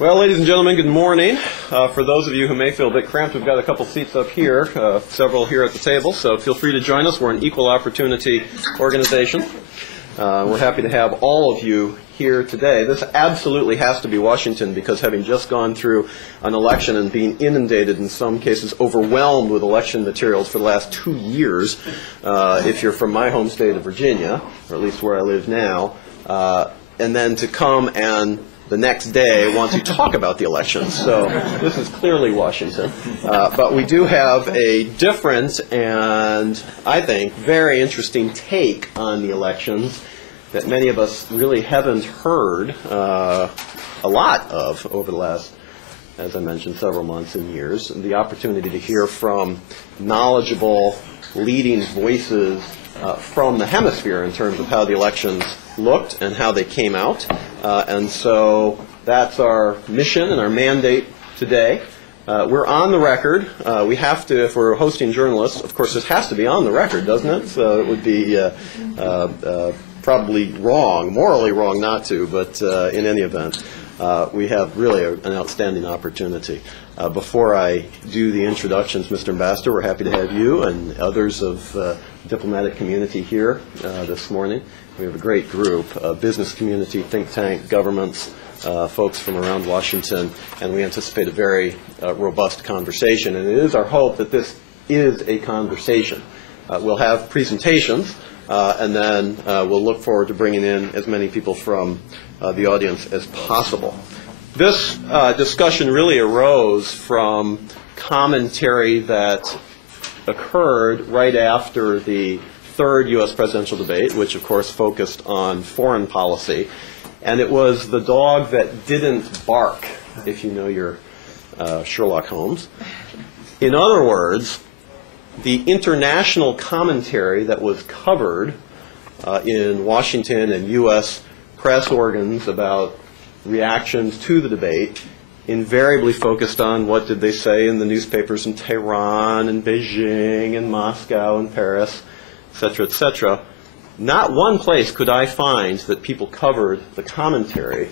Well, ladies and gentlemen, good morning. For those of you who may feel a bit cramped, we've got a couple seats up here, several here at the table, so feel free to join us. We're an equal opportunity organization. We're happy to have all of you here today. This absolutely has to be Washington because having just gone through an election and being inundated, in some cases overwhelmed with election materials for the last 2 years, if you're from my home state of Virginia, or at least where I live now, and then to come and the next day want to talk about the elections. So this is clearly Washington. But we do have a different and, I think, very interesting take on the elections that many of us really haven't heard a lot of over the last, as I mentioned, several months and years. And the opportunity to hear from knowledgeable, leading voices from the hemisphere in terms of how the elections looked and how they came out. And so that's our mission and our mandate today. We're on the record. We have to, if we're hosting journalists, of course this has to be on the record, doesn't it? So it would be probably wrong, morally wrong not to, but in any event, we have really an outstanding opportunity. Before I do the introductions, Mr. Ambassador, we're happy to have you and others of the diplomatic community here this morning. We have a great group, business community, think tank, governments, folks from around Washington, and we anticipate a very robust conversation. And it is our hope that this is a conversation. We'll have presentations, and then we'll look forward to bringing in as many people from the audience as possible. This discussion really arose from commentary that occurred right after the third U.S. presidential debate, which of course focused on foreign policy. And it was the dog that didn't bark, if you know your Sherlock Holmes. In other words, the international commentary that was covered in Washington and U.S. press organs about reactions to the debate invariably focused on what did they say in the newspapers in Tehran and Beijing and Moscow and Paris, et cetera, et cetera. Not one place could I find that people covered the commentary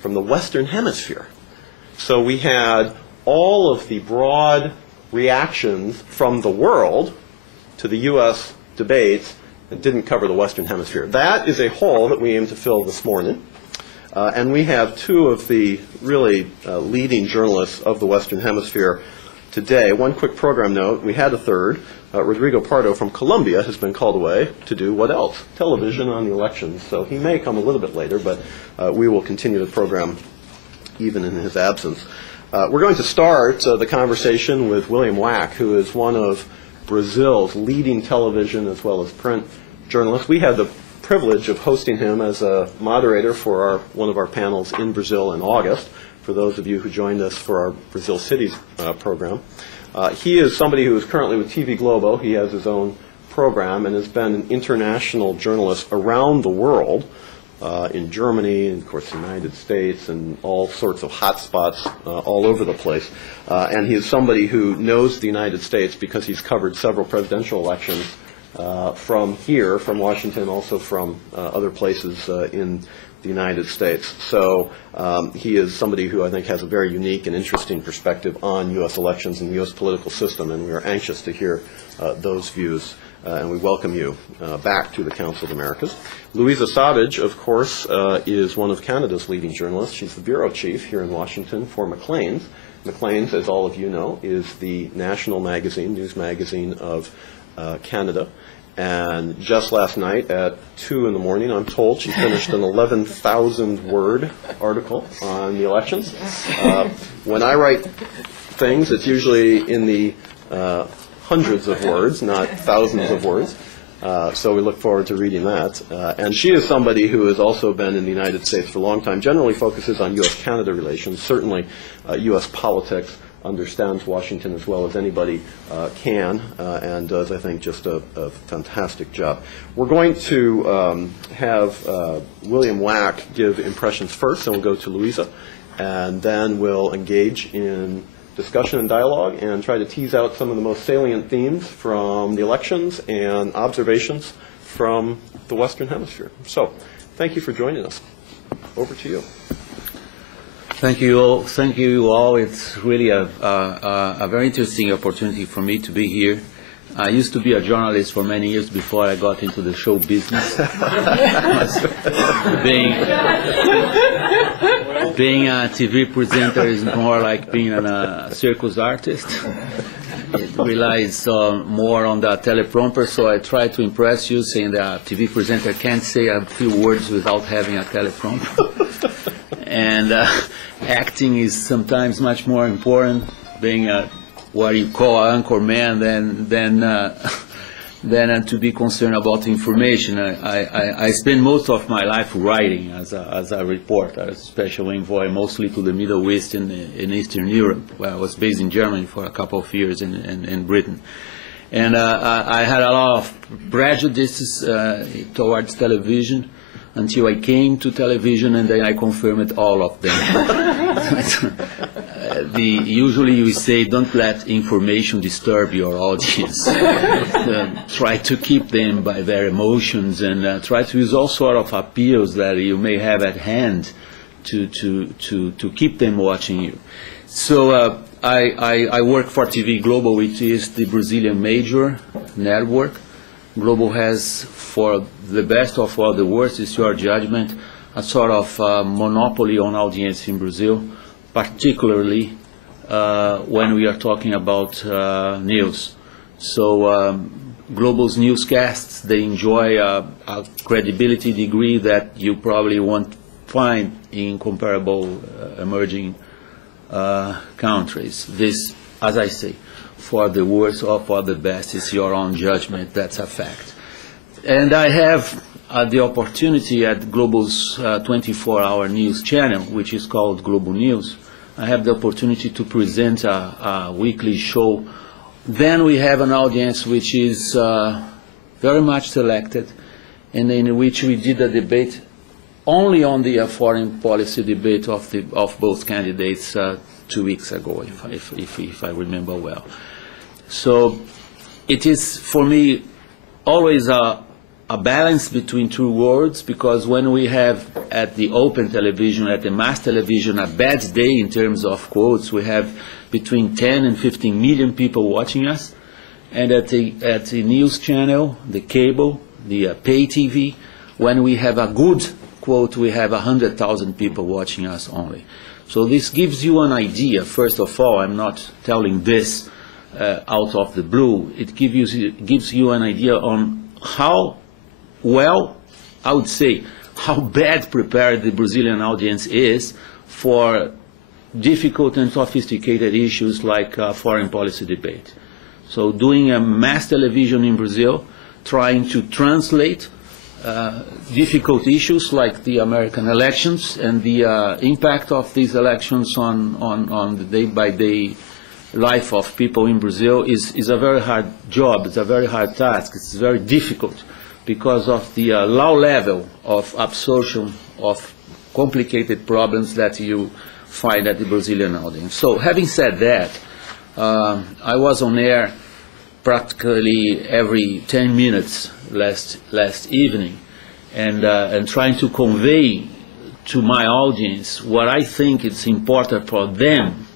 from the Western Hemisphere. So we had all of the broad reactions from the world to the U.S. debates that didn't cover the Western Hemisphere. That is a hole that we aim to fill this morning. And we have two of the really leading journalists of the Western Hemisphere today. One quick program note, we had a third. Rodrigo Pardo from Colombia has been called away to do what else? Television on the elections. So he may come a little bit later, but we will continue the program even in his absence. We're going to start the conversation with William Waack, who is one of Brazil's leading television as well as print journalists. We had the privilege of hosting him as a moderator for one of our panels in Brazil in August, for those of you who joined us for our Brazil Cities program. He is somebody who is currently with TV Globo. He has his own program and has been an international journalist around the world, in Germany, and of course the United States, and all sorts of hot spots all over the place. And he is somebody who knows the United States because he's covered several presidential elections from here, from Washington, also from other places in the United States. So he is somebody who I think has a very unique and interesting perspective on U.S. elections and the U.S. political system, and we are anxious to hear those views. And we welcome you back to the Council of Americas. Luiza, of course, is one of Canada's leading journalists. She's the bureau chief here in Washington for Maclean's. Maclean's, as all of you know, is the national magazine, news magazine of Canada. And just last night at 2 in the morning, I'm told she finished an 11,000-word article on the elections. When I write things, it's usually in the hundreds of words, not thousands of words. So we look forward to reading that. And she is somebody who has also been in the United States for a long time, generally focuses on U.S.-Canada relations, certainly U.S. politics, understands Washington as well as anybody can, and does, I think, just a fantastic job. We're going to have William Waack give impressions first, and we'll go to Luiza, and then we'll engage in discussion and dialogue and try to tease out some of the most salient themes from the elections and observations from the Western Hemisphere. So, thank you for joining us. Over to you. Thank you all. Thank you all. It's really a very interesting opportunity for me to be here. I used to be a journalist for many years before I got into the show business. Being a TV presenter is more like being a circus artist. It relies more on the teleprompter, so I try to impress you, saying that a TV presenter can't say a few words without having a teleprompter. And acting is sometimes much more important, being what you call an anchor man than to be concerned about information. I spend most of my life writing as a reporter, as a special envoy, mostly to the Middle East and Eastern Europe, where I was based in Germany for a couple of years and Britain. And I had a lot of prejudices towards television until I came to television, and then I confirmed all of them. Usually we say, don't let information disturb your audience. Try to keep them by their emotions, and try to use all sort of appeals that you may have at hand to keep them watching you. So I work for TV Globo, which is the Brazilian major network. Globo has, for the best or for the worst, is your judgment, a sort of monopoly on audience in Brazil, particularly when we are talking about news. So Globo's newscasts, they enjoy a credibility degree that you probably won't find in comparable emerging countries. This, as I say, for the worst or for the best is your own judgment. That's a fact. And I have the opportunity at Globo's 24-hour news channel, which is called Globo News. I have the opportunity to present a weekly show. Then we have an audience which is very much selected, and in which we did a debate only on the foreign policy debate of both candidates 2 weeks ago, if I remember well. So it is, for me, always a balance between two worlds, because when we have at the open television, at the mass television, a bad day in terms of quotes, we have between 10 and 15 million people watching us, and at the news channel, the cable, the pay TV, when we have a good quote, we have 100,000 people watching us only. So this gives you an idea. First of all, I'm not telling this out of the blue. It gives you an idea on how well, I would say, how bad prepared the Brazilian audience is for difficult and sophisticated issues like foreign policy debate. So doing a mass television in Brazil, trying to translate difficult issues like the American elections and the impact of these elections on the day-by-day life of people in Brazil is a very hard job. It's a very hard task. It's very difficult because of the low level of absorption of complicated problems that you find at the Brazilian audience. So having said that, I was on air practically every 10 minutes last evening, and trying to convey to my audience what I think is important for them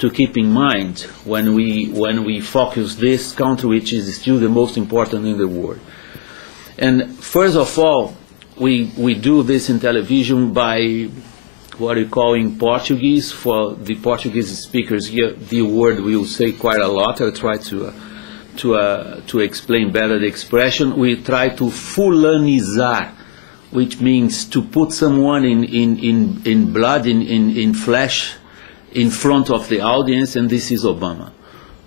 to keep in mind when we focus this country, which is still the most important in the world. And first of all, we do this in television by what we call in Portuguese. For the Portuguese speakers here, the word we will say quite a lot. I'll try to explain better the expression. We try to fulanizar, which means to put someone in blood, in flesh, in front of the audience, and this is Obama.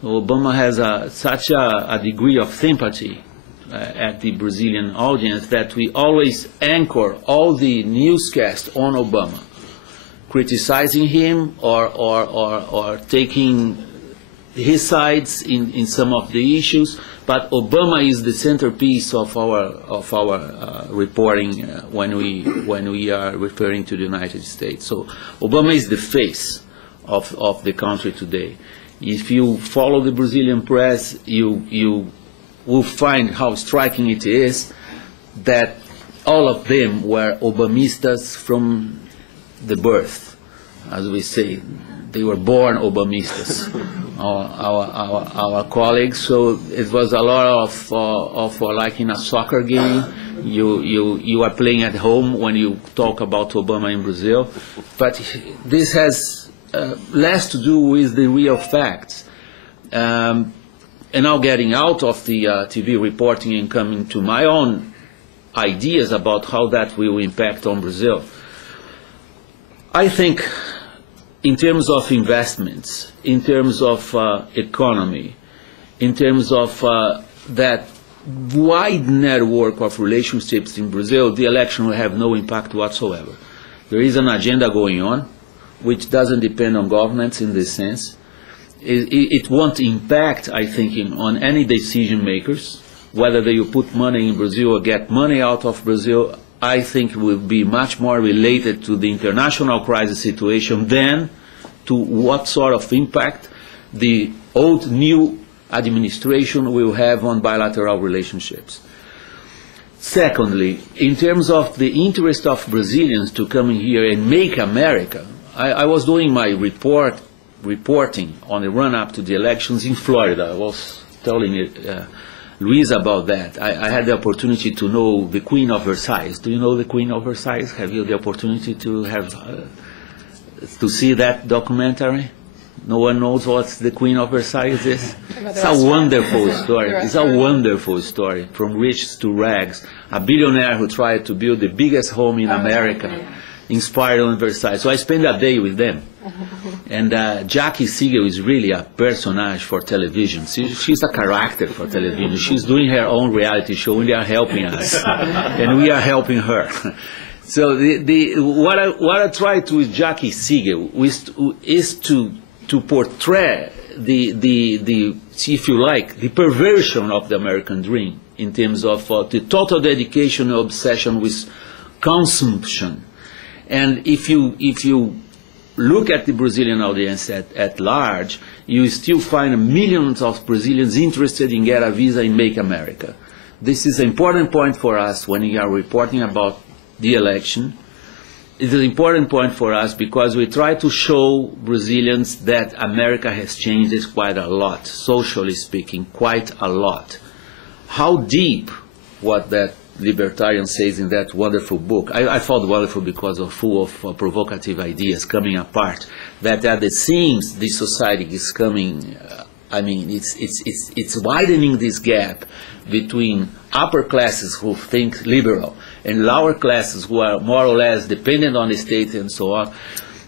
Obama has such a degree of sympathy at the Brazilian audience that we always anchor all the newscasts on Obama, criticizing him or taking his sides in some of the issues, but Obama is the centerpiece of our reporting when we are referring to the United States. So Obama is the face of the country today. If you follow the Brazilian press, you will find how striking it is that all of them were Obamistas from the birth. as we say. They were born Obamistas, our colleagues. So it was a lot of like in a soccer game. You are playing at home when you talk about Obama in Brazil. But this has less to do with the real facts. And now getting out of the TV reporting and coming to my own ideas about how that will impact on Brazil. I think in terms of investments, in terms of economy, in terms of that wide network of relationships in Brazil, the election will have no impact whatsoever. There is an agenda going on, which doesn't depend on governments in this sense. It won't impact, I think, on any decision makers, whether they put money in Brazil or get money out of Brazil. I think will be much more related to the international crisis situation than to what sort of impact the old new administration will have on bilateral relationships. Secondly, in terms of the interest of Brazilians to come in here and make America, I was doing my reporting on the run-up to the elections in Florida. I was telling Luiza about that. I had the opportunity to know the Queen of Versailles. Do you know the Queen of Versailles? Have you the opportunity to have to see that documentary? No one knows what the Queen of Versailles is? It's a wonderful story. It's a wonderful story, from rich to rags. A billionaire who tried to build the biggest home in America, inspired on Versailles. So I spent a day with them. And Jackie Siegel is really a personage for television. She's a character for television. She's doing her own reality show, and they are helping us. And we are helping her. So what I tried to with Jackie Siegel is to portray if you like, the perversion of the American dream in terms of the total dedication and obsession with consumption. And if you look at the Brazilian audience at large, you still find millions of Brazilians interested in get a visa and make America. This is an important point for us when we are reporting about the election. It is an important point for us because we try to show Brazilians that America has changed quite a lot, socially speaking, quite a lot. How deep what that libertarian says in that wonderful book. I found wonderful because of full of provocative ideas coming apart. That at the seams this society is coming. It's widening this gap between upper classes who think liberal and lower classes who are more or less dependent on the state and so on.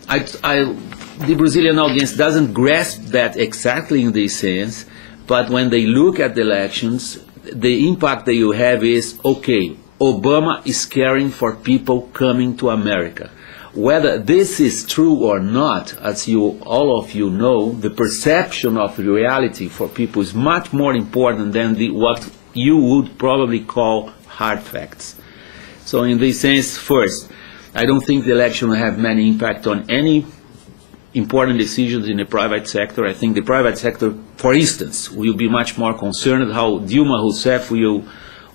The Brazilian audience doesn't grasp that exactly in this sense, but when they look at the elections, the impact that you have is, okay, Obama is caring for people coming to America. Whether this is true or not, as all of you know, the perception of reality for people is much more important than what you would probably call hard facts. So in this sense, first, I don't think the election will have many impact on any important decisions in the private sector. I think the private sector, for instance, will be much more concerned how Dilma Rousseff will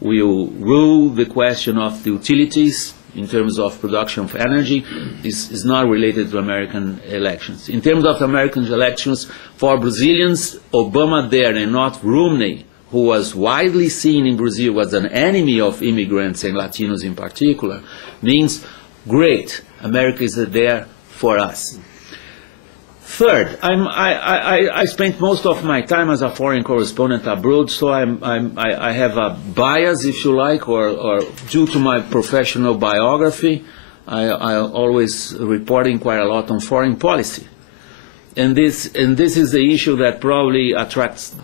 rule the question of the utilities in terms of production of energy. This is not related to American elections. In terms of American elections, for Brazilians, Obama there and not Romney, who was widely seen in Brazil as an enemy of immigrants and Latinos in particular, means great, America is there for us. Third, I spent most of my time as a foreign correspondent abroad, so I have a bias, if you like, or due to my professional biography, I always reporting quite a lot on foreign policy. And this is the issue that probably attracts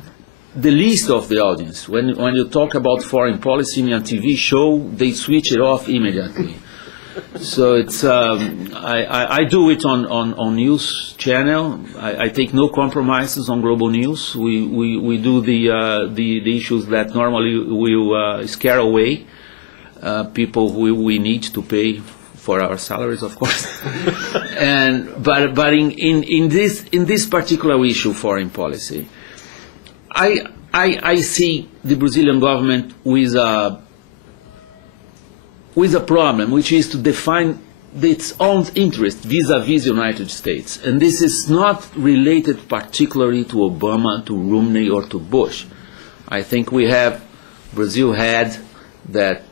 the least of the audience. When you talk about foreign policy in a TV show, they switch it off immediately. So it's I do it on news channel. I take no compromises on Globo News. We do the issues that normally will scare away people who we need to pay for our salaries, of course. But in this particular issue, foreign policy, I see the Brazilian government with a problem, which is to define its own interest vis-à-vis the United States. And this is not related particularly to Obama, to Romney, or to Bush. I think Brazil had that.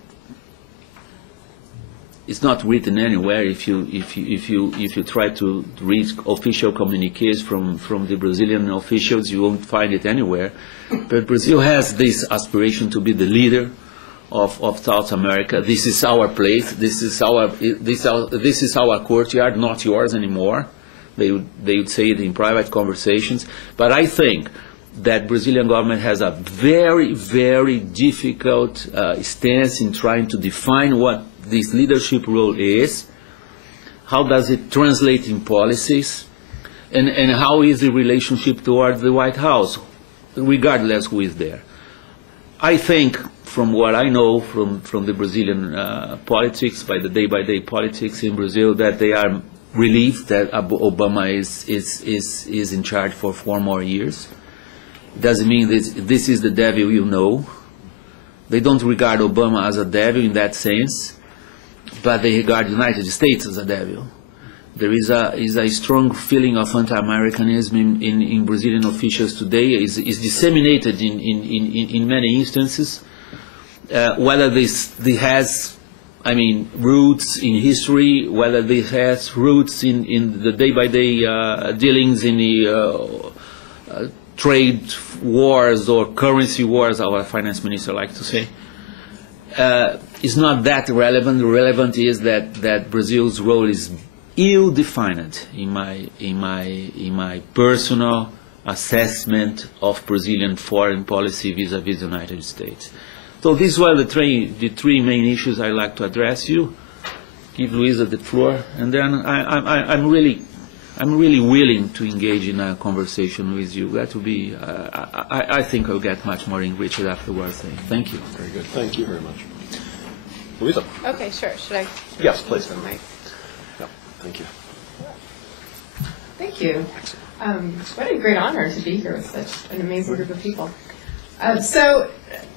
It's not written anywhere. If you try to read official communiques from the Brazilian officials, you won't find it anywhere. But Brazil has this aspiration to be the leader of South America. This is our place. This is our courtyard, not yours anymore. They would say it in private conversations. But I think that Brazilian government has a very, very difficult stance in trying to define what this leadership role is, how does it translate in policies, and how is the relationship toward the White House, regardless who is there. I think, from what I know from the Brazilian politics, by the day-by-day politics in Brazil, that they are relieved that Obama is in charge for 4 more years. Doesn't mean this is the devil you know. They don't regard Obama as a devil in that sense, but they regard the United States as a devil. There is a strong feeling of anti-Americanism in Brazilian officials today. Is disseminated in many instances. Whether this has, roots in history, whether this has roots in the day-by-day dealings in the trade wars or currency wars, our finance minister likes to say, is not that relevant. Relevant is that Brazil's role is ill-defined in my personal assessment of Brazilian foreign policy vis-à-vis the United States. So these were the three main issues I'd like to address you. Give Luiza the floor, and then I'm really willing to engage in a conversation with you. That will be, I think I'll get much more enriched afterwards. Thank you. Very good. Thank you very much. Luiza. Okay, sure. Should I? Yes, please. Yeah, thank you. Thank you. What a great honor to be here with such an amazing group of people. So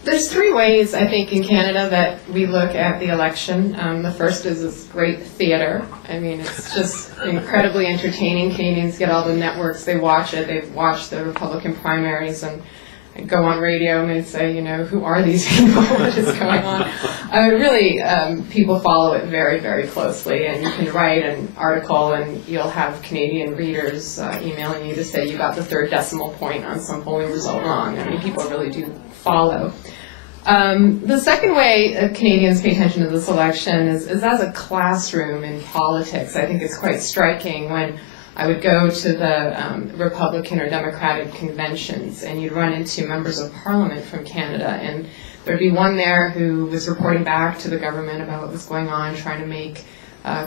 there's 3 ways, I think, in Canada that we look at the election. The first is this great theater. It's just incredibly entertaining. Canadians get all the networks. They watch it. They've watched the Republican primaries and go on radio and they'd say, who are these people? What is going on? Really, people follow it very, very closely. And you can write an article and you'll have Canadian readers emailing you to say you got the 3rd decimal point on some polling result wrong. People really do follow. The second way Canadians pay attention to this election is as a classroom in politics. I think it's quite striking when I would go to the Republican or Democratic conventions and you'd run into members of Parliament from Canada, and there'd be one there who was reporting back to the government about what was going on, trying to make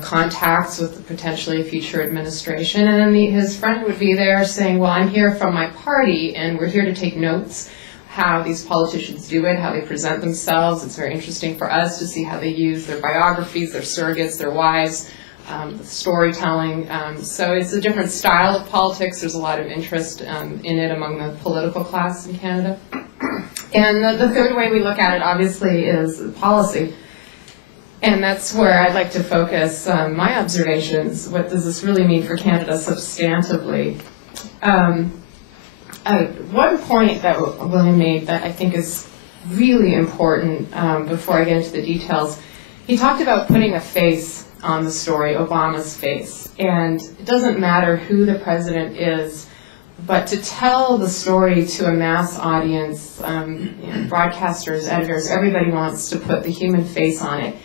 contacts with potentially a future administration, and then his friend would be there saying, well, I'm here from my party and we're here to take notes how these politicians do it, how they present themselves. It's very interesting for us to see how they use their biographies, their surrogates, their wives, the storytelling. So it's a different style of politics. There's a lot of interest in it among the political class in Canada. And the third way we look at it, obviously, is policy. And that's where I'd like to focus my observations. What does this really mean for Canada substantively? One point that William made that I think is really important before I get into the details, he talked about putting a face on the story, Obama's face. And it doesn't matter who the president is, but to tell the story to a mass audience, broadcasters, editors, everybody wants to put the human face on it.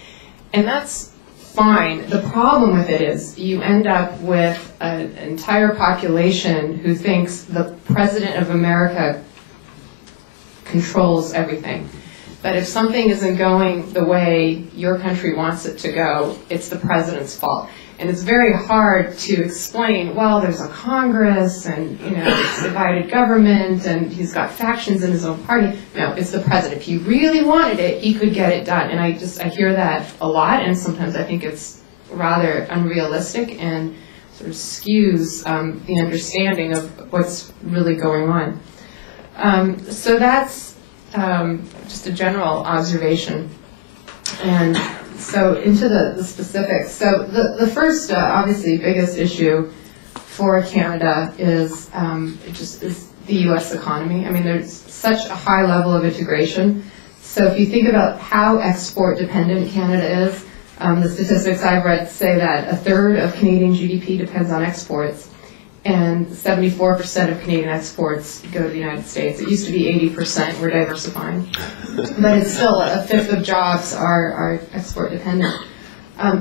And that's fine. The problem with it is you end up with an entire population who thinks the President of America controls everything. That if something isn't going the way your country wants it to go, it's the president's fault. And it's very hard to explain, well, there's a Congress and, it's divided government and he's got factions in his own party. No, it's the president. If he really wanted it, he could get it done. And I hear that a lot, and sometimes I think it's rather unrealistic and sort of skews the understanding of what's really going on. So that's just a general observation. And So into the specifics. So the first, obviously, biggest issue for Canada is is the U.S. economy. I mean, there's such a high level of integration. So if you think about how export dependent Canada is, the statistics I've read say that a third of Canadian GDP depends on exports, and 74% of Canadian exports go to the United States. It used to be 80%. We're diversifying, but it's still a fifth of jobs are export dependent.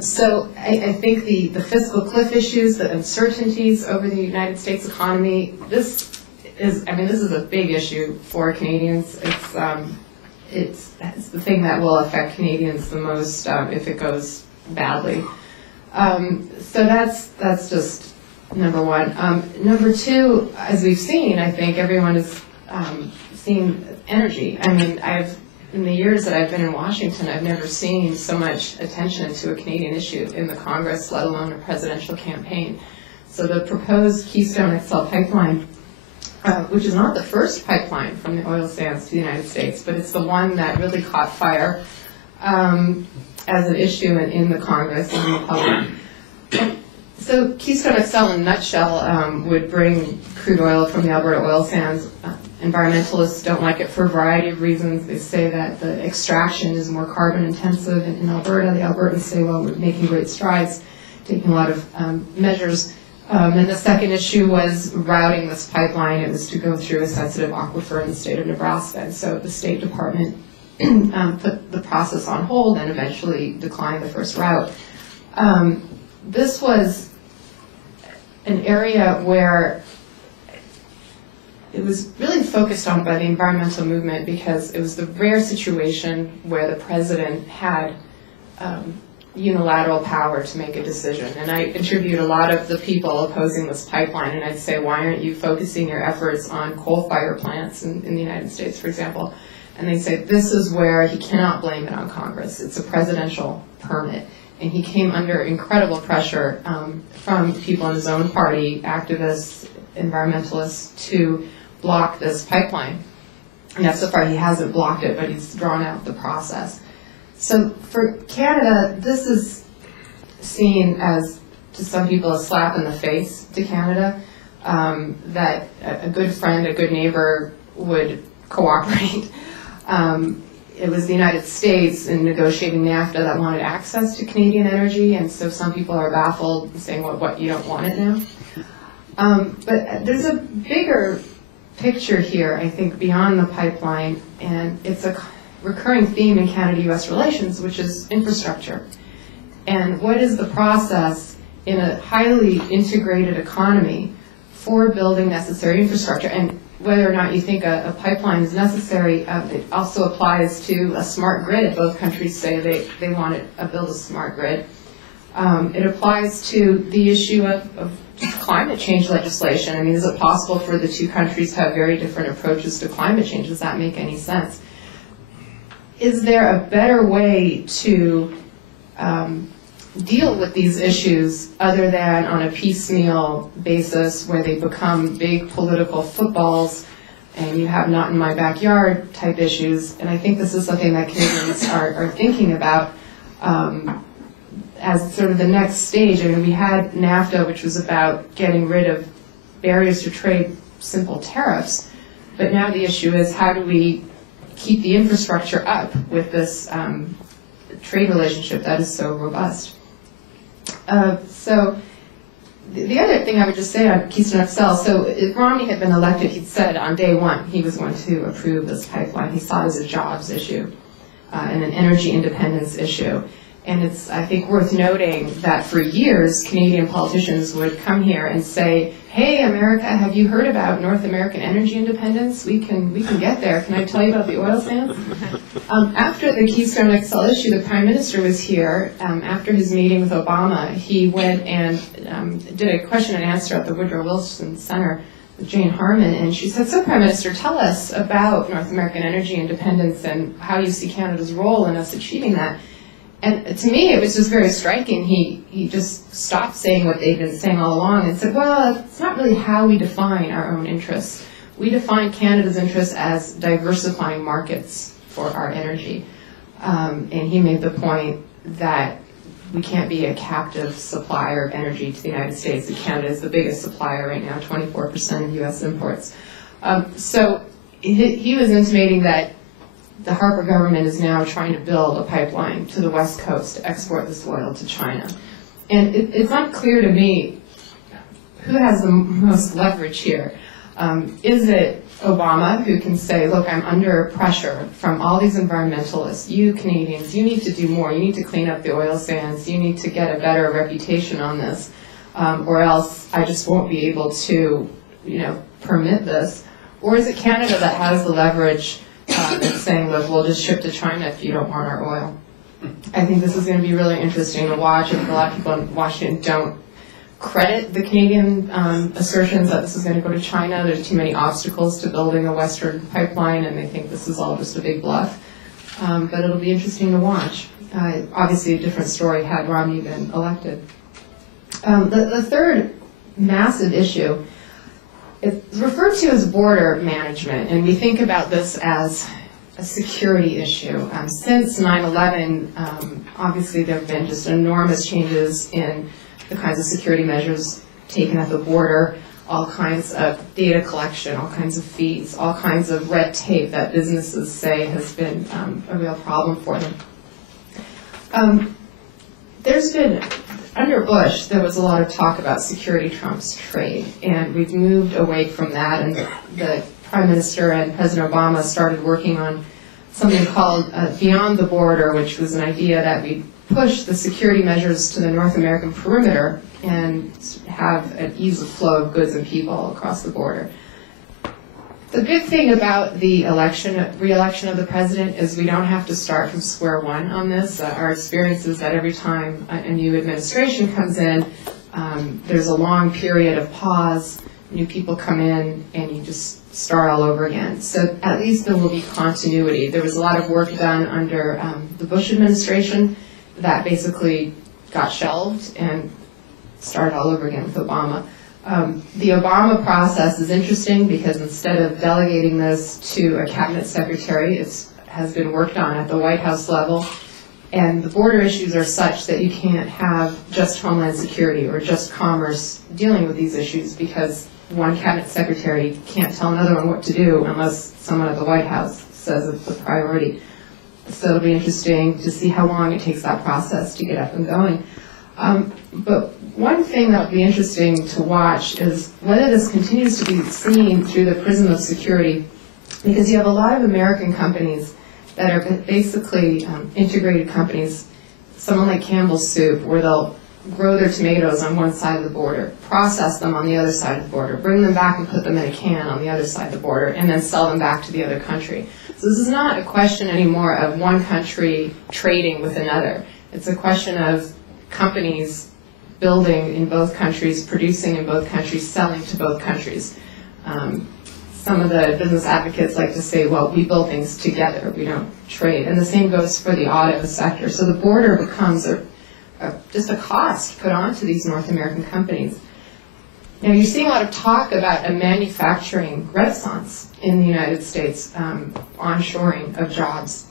So I think the fiscal cliff issues, the uncertainties over the United States economy, this is a big issue for Canadians. It's the thing that will affect Canadians the most if it goes badly. So that's just number one. Number two, as we've seen, I think everyone has seen energy. I mean, in the years that I've been in Washington, I've never seen so much attention to a Canadian issue in the Congress, let alone a presidential campaign. So the proposed Keystone XL pipeline, which is not the first pipeline from the oil sands to the United States, but it's the one that really caught fire as an issue in the Congress and in the public. So Keystone XL, in a nutshell, would bring crude oil from the Alberta oil sands. Environmentalists don't like it for a variety of reasons. They say that the extraction is more carbon intensive in Alberta. The Albertans say, well, we're making great strides, taking a lot of measures. And the second issue was routing this pipeline. It was to go through a sensitive aquifer in the state of Nebraska. And so the State Department put the process on hold and eventually declined the first route. This was an area where it was really focused on by the environmental movement because it was the rare situation where the president had unilateral power to make a decision. And I interviewed a lot of the people opposing this pipeline, and I'd say, why aren't you focusing your efforts on coal-fired plants in the United States, for example? And they say, this is where he cannot blame it on Congress. It's a presidential permit. And he came under incredible pressure from people in his own party, activists, environmentalists, to block this pipeline. And yet so far he hasn't blocked it, but he's drawn out the process. So for Canada, this is seen as, to some people, a slap in the face to Canada, that a good friend, a good neighbor would cooperate. It was the United States in negotiating NAFTA that wanted access to Canadian energy, and so some people are baffled and saying, well, what, you don't want it now? But there's a bigger picture here, I think, beyond the pipeline, and it's a recurring theme in Canada-U.S. relations, which is infrastructure. And what is the process in a highly integrated economy for building necessary infrastructure? And whether or not you think a pipeline is necessary, it also applies to a smart grid. Both countries say they want to build a smart grid. It applies to the issue of climate change legislation. I mean, is it possible for the two countries to have very different approaches to climate change? Does that make any sense? Is there a better way to deal with these issues other than on a piecemeal basis where they become big political footballs and you have not in my backyard type issues? And I think this is something that Canadians are thinking about as sort of the next stage. I mean, we had NAFTA, which was about getting rid of barriers to trade, simple tariffs, but now the issue is how do we keep the infrastructure up with this trade relationship that is so robust. So the other thing I would just say on Keystone XL, so if Romney had been elected, he'd said on day one he was going to approve this pipeline. He saw it as a jobs issue and an energy independence issue. And it's, I think, worth noting that for years, Canadian politicians would come here and say, hey, America, have you heard about North American energy independence? We can get there. Can I tell you about the oil sands? After the Keystone XL issue, the Prime Minister was here. After his meeting with Obama, he went and did a question and answer at the Woodrow Wilson Center with Jane Harman, and she said, so Prime Minister, tell us about North American energy independence and how you see Canada's role in us achieving that. And to me, it was just very striking. He just stopped saying what they'd been saying all along and said, well, it's not really how we define our own interests. We define Canada's interests as diversifying markets for our energy. And he made the point that we can't be a captive supplier of energy to the United States. And Canada is the biggest supplier right now, 24% of U.S. imports. So he was intimating that the Harper government is now trying to build a pipeline to the West Coast to export this oil to China. And it's not clear to me who has the most leverage here. Is it Obama, who can say, look, I'm under pressure from all these environmentalists, you Canadians, you need to do more, you need to clean up the oil sands, you need to get a better reputation on this, or else I just won't be able to, permit this? Or is it Canada that has the leverage that's saying, look, we'll just ship to China if you don't want our oil? I think this is going to be really interesting to watch. I think a lot of people in Washington don't credit the Canadian assertions that this is going to go to China. There's too many obstacles to building a Western pipeline, and they think this is all just a big bluff. But it'll be interesting to watch. Obviously, a different story had Romney been elected. The third massive issue is referred to as border management, and we think about this as a security issue. Since 9/11, obviously there have been just enormous changes in the kinds of security measures taken at the border, all kinds of data collection, all kinds of fees, all kinds of red tape that businesses say has been a real problem for them. There's been, under Bush, there was a lot of talk about security trumps trade, and we've moved away from that, and the Prime Minister and President Obama started working on something called Beyond the Border, which was an idea that we push the security measures to the North American perimeter and have an ease of flow of goods and people across the border. The good thing about the re-election of the president is we don't have to start from square one on this. Our experience is that every time a new administration comes in, there's a long period of pause, new people come in, and you just start all over again. So at least there will be continuity. There was a lot of work done under the Bush administration that basically got shelved and started all over again with Obama. The Obama process is interesting because instead of delegating this to a cabinet secretary, it has been worked on at the White House level. And the border issues are such that you can't have just Homeland Security or just Commerce dealing with these issues because one cabinet secretary can't tell another one what to do unless someone at the White House says it's a priority. So it'll be interesting to see how long it takes that process to get up and going. But one thing that would be interesting to watch is whether this continues to be seen through the prism of security, because you have a lot of American companies that are basically integrated companies, someone like Campbell's Soup, where they'll grow their tomatoes on one side of the border, process them on the other side of the border, bring them back and put them in a can on the other side of the border, and then sell them back to the other country. So this is not a question anymore of one country trading with another. It's a question of companies building in both countries, producing in both countries, selling to both countries. Some of the business advocates like to say, well, we build things together, we don't trade. And the same goes for the auto sector. So the border becomes just a cost put onto these North American companies. Now, you're seeing a lot of talk about a manufacturing renaissance in the United States, onshoring of jobs.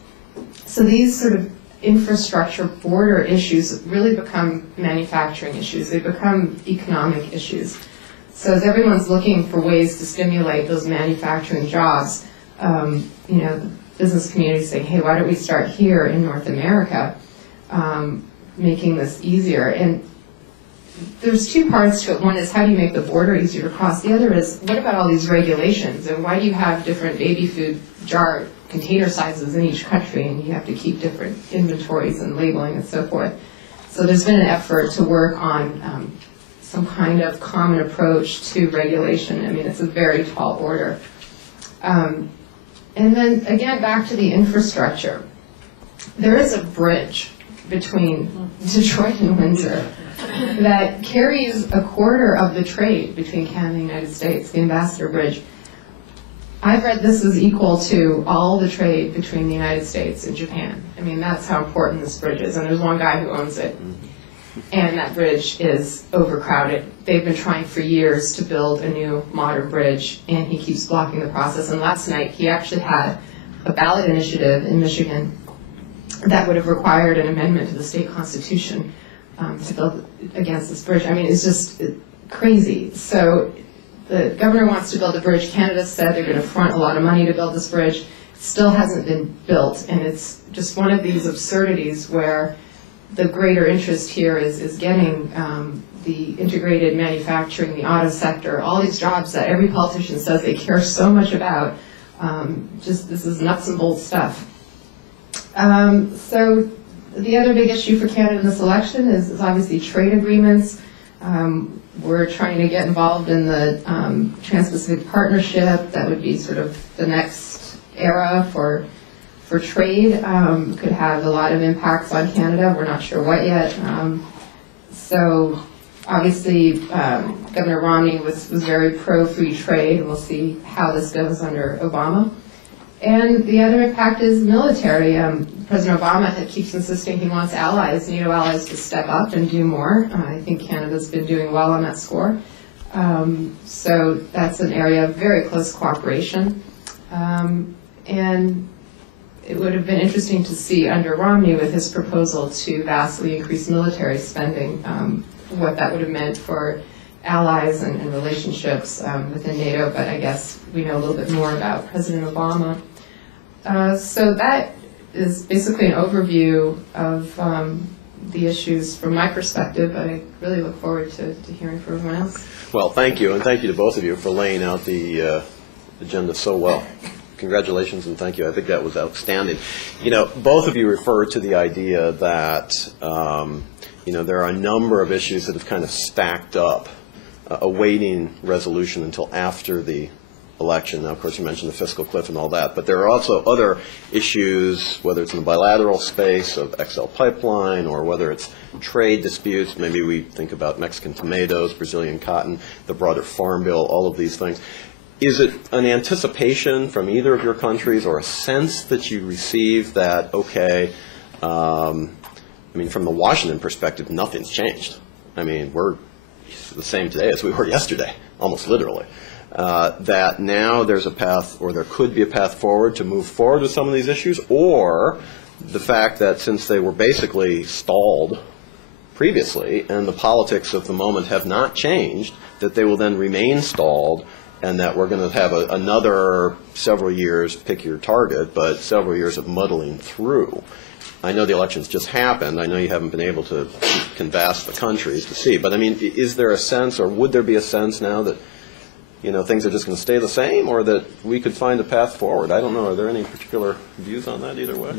So these sort of infrastructure border issues really become manufacturing issues. They become economic issues. So as everyone's looking for ways to stimulate those manufacturing jobs, the business community is saying, hey, why don't we start here in North America, making this easier? And there's two parts to it. One is how do you make the border easier to cross? The other is what about all these regulations, and why do you have different baby food jar container sizes in each country, and you have to keep different inventories and labeling and so forth. So there's been an effort to work on some kind of common approach to regulation. I mean, it's a very tall order. And then again, back to the infrastructure. There is a bridge between Detroit and Windsor that carries a quarter of the trade between Canada and the United States, the Ambassador Bridge. I've read this is equal to all the trade between the United States and Japan. I mean, that's how important this bridge is, and there's one guy who owns it. And that bridge is overcrowded. They've been trying for years to build a new modern bridge, and he keeps blocking the process. And last night, he actually had a ballot initiative in Michigan that would have required an amendment to the state constitution to build against this bridge. I mean, it's just crazy. So the governor wants to build a bridge. Canada said they're going to front a lot of money to build this bridge. It still hasn't been built, and it's just one of these absurdities where the greater interest here is getting the integrated manufacturing, the auto sector, all these jobs that every politician says they care so much about. Just this is nuts and bolts stuff. So the other big issue for Canada in this election is obviously trade agreements. We're trying to get involved in the Trans-Pacific Partnership. That would be sort of the next era for trade. Could have a lot of impacts on Canada. We're not sure what yet. So obviously Governor Romney was very pro-free trade, and we'll see how this goes under Obama. And the other impact is military. President Obama keeps insisting he wants allies, NATO allies, to step up and do more. I think Canada's been doing well on that score. So that's an area of very close cooperation. And it would have been interesting to see under Romney with his proposal to vastly increase military spending, what that would have meant for allies and relationships within NATO, but I guess we know a little bit more about President Obama. So that is basically an overview of the issues from my perspective, but I really look forward to hearing from everyone else. Well, thank you, and thank you to both of you for laying out the agenda so well. Congratulations and thank you. I think that was outstanding. You know, both of you referred to the idea that, you know, there are a number of issues that have kind of stacked up, awaiting resolution until after the election. Now, of course, you mentioned the fiscal cliff and all that, but there are also other issues, whether it's in the bilateral space of XL pipeline or whether it's trade disputes. Maybe we think about Mexican tomatoes, Brazilian cotton, the broader farm bill, all of these things. Is it an anticipation from either of your countries or a sense that you receive that, okay, I mean, from the Washington perspective, nothing's changed. I mean, we're the same today as we were yesterday, almost literally. That now there's a path, or there could be a path forward to move forward with some of these issues, or the fact that since they were basically stalled previously and the politics of the moment have not changed, that they will then remain stalled, and that we're going to have another several years, pick your target, but several years of muddling through. I know the elections just happened. I know you haven't been able to canvass the countries to see. But, I mean, is there a sense, or would there be a sense now that, you know, things are just going to stay the same, or that we could find a path forward? I don't know. Are there any particular views on that either way?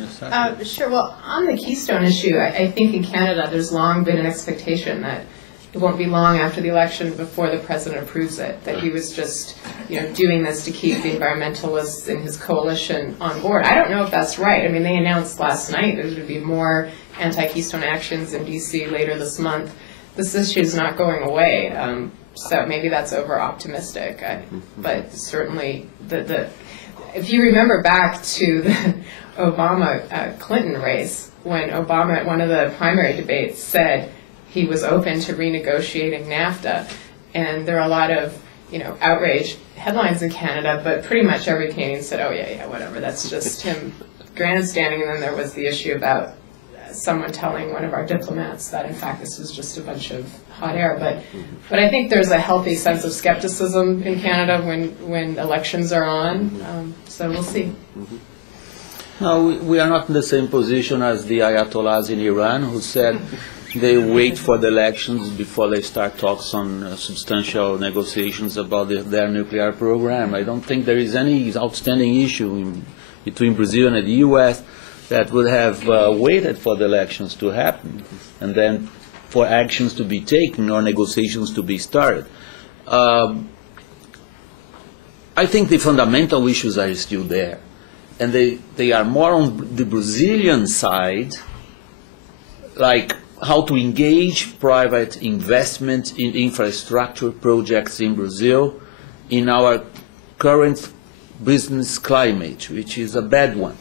Sure. Well, on the Keystone issue, I think in Canada there's long been an expectation that it won't be long after the election before the president approves it, that he was just, you know, doing this to keep the environmentalists in his coalition on board. I don't know if that's right. I mean, they announced last night there's going to be more anti-Keystone actions in D.C. later this month. This issue is not going away, so maybe that's over-optimistic. But certainly, if you remember back to the Obama-Clinton race, when Obama at one of the primary debates said he was open to renegotiating NAFTA, and there are a lot of, you know, outrage headlines in Canada, but pretty much every Canadian said, oh yeah, whatever, that's just him grandstanding. And then there was the issue about someone telling one of our diplomats that in fact this was just a bunch of hot air. But I think there's a healthy sense of skepticism in Canada when elections are on, so we'll see. No, we are not in the same position as the Ayatollahs in Iran, who said they wait for the elections before they start talks on substantial negotiations about their nuclear program. I don't think there is any outstanding issue between Brazil and the U.S. that would have waited for the elections to happen and then for actions to be taken or negotiations to be started. I think the fundamental issues are still there, and they are more on the Brazilian side, like how to engage private investment in infrastructure projects in Brazil in our current business climate, which is a bad one.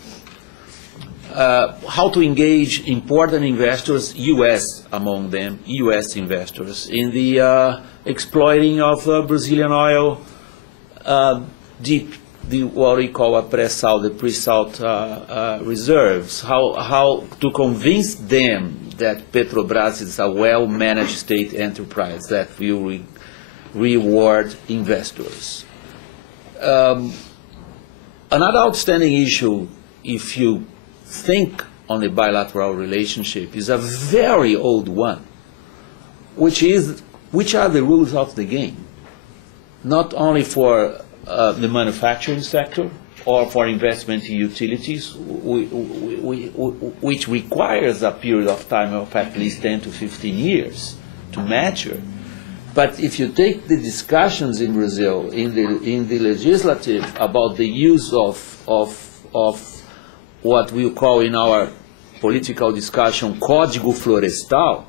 How to engage important investors, U.S. among them, U.S. investors, in the exploiting of Brazilian oil deep what we call a pre-salt, the pre-salt reserves, how to convince them that Petrobras is a well-managed state enterprise that will reward investors. Another outstanding issue, if you think on the bilateral relationship, is a very old one, which are the rules of the game, not only for the manufacturing sector or for investment in utilities, which requires a period of time of at least 10 to 15 years to mature. But if you take the discussions in Brazil, in the legislative, about the use of what we call in our political discussion Código Florestal,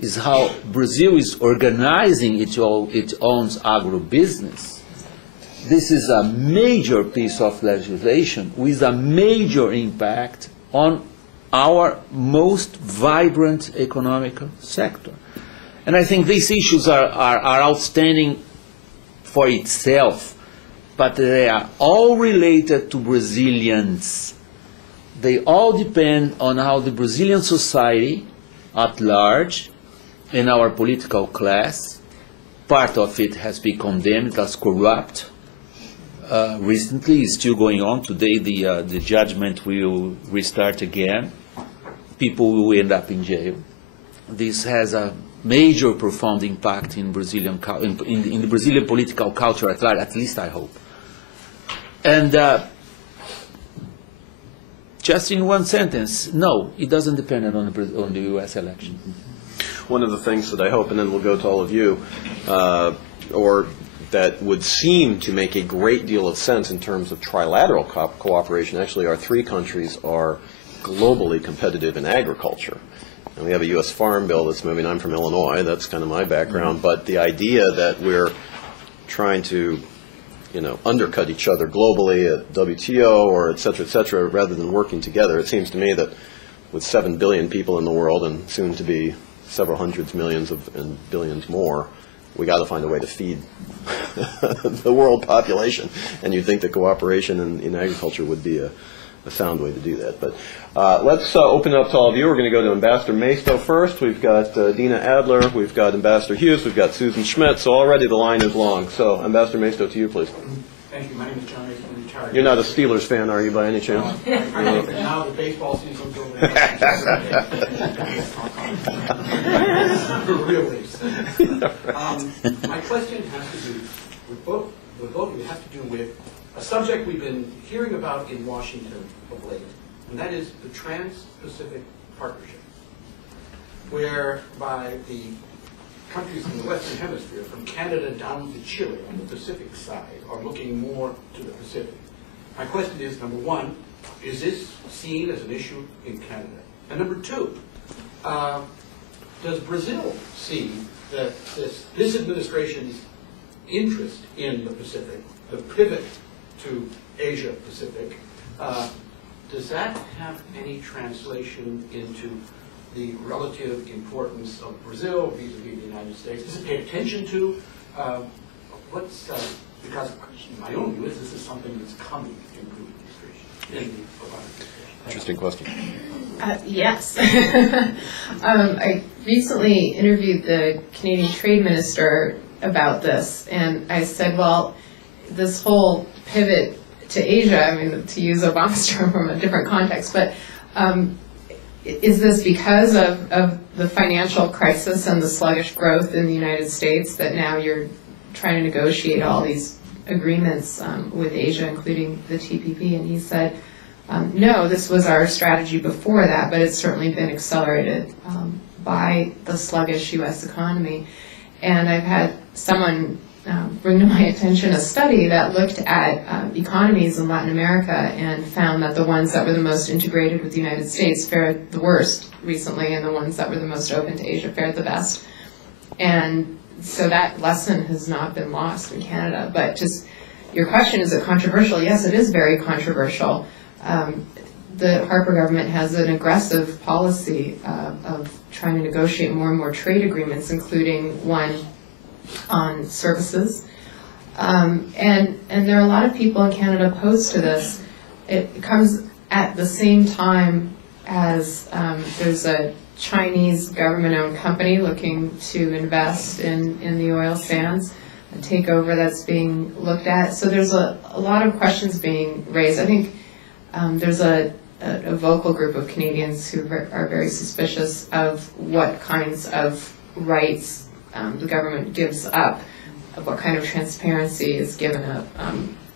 is how Brazil is organizing its own agribusiness. This is a major piece of legislation with a major impact on our most vibrant economic sector. And I think these issues are outstanding for itself, but they are all related to Brazilians. They all depend on how the Brazilian society at large and our political class, part of it has been condemned as corrupt. Recently, it's still going on. Today, the judgment will restart again. People will end up in jail. This has a major, profound impact in Brazilian in the Brazilian political culture at large. At least I hope. And just in one sentence, no, it doesn't depend on the U.S. election. One of the things that I hope, and then we'll go to all of you, or that would seem to make a great deal of sense in terms of trilateral cooperation. Actually, our three countries are globally competitive in agriculture. And we have a U.S. Farm Bill that's moving. I'm from Illinois. That's kind of my background. But the idea that we're trying to, undercut each other globally at WTO or et cetera, rather than working together, it seems to me that with 7 billion people in the world and soon to be several hundreds millions and billions more, we got to find a way to feed the world population. And you'd think that cooperation in agriculture would be a sound way to do that. But let's open it up to all of you. We're going to go to Ambassador Maisto first. We've got Dina Adler. We've got Ambassador Hughes. We've got Susan Schmidt. So already the line is long. So Ambassador Maisto, to you, please. Thank you. My name is John Maisto. I'm retired. You're not a Steelers fan, are you, by any chance? Now the baseball season's over. Really. My question has to do with both of you, has to do with a subject we've been hearing about in Washington of late, and that is the Trans-Pacific Partnership, whereby the countries in the Western Hemisphere, from Canada down to Chile on the Pacific side, are looking more to the Pacific. My question is, number one, is this seen as an issue in Canada? And number two, does Brazil see that this administration's interest in the Pacific, the pivot to Asia Pacific, does that have any translation into the relative importance of Brazil vis-a-vis the United States? Is it paid attention to? Because my own view is this is something that's coming in the administration. Interesting question. Yes. I recently interviewed the Canadian Trade Minister about this, and I said, well, this whole pivot to Asia, I mean, to use Obama's term from a different context, but is this because of the financial crisis and the sluggish growth in the United States that now you're trying to negotiate all these agreements with Asia, including the TPP? And he said, no, this was our strategy before that, but it's certainly been accelerated by the sluggish U.S. economy. And I've had someone bring to my attention a study that looked at economies in Latin America and found that the ones that were the most integrated with the United States fared the worst recently, and the ones that were the most open to Asia fared the best. And so that lesson has not been lost in Canada. But just your question, is it controversial? Yes, it is very controversial. The Harper government has an aggressive policy of trying to negotiate more and more trade agreements, including one on services. And there are a lot of people in Canada opposed to this. It comes at the same time as there's a Chinese government-owned company looking to invest in the oil sands, a takeover that's being looked at. So there's a lot of questions being raised. I think there's a vocal group of Canadians who are very suspicious of what kinds of rights the government gives up, of what kind of transparency is given up.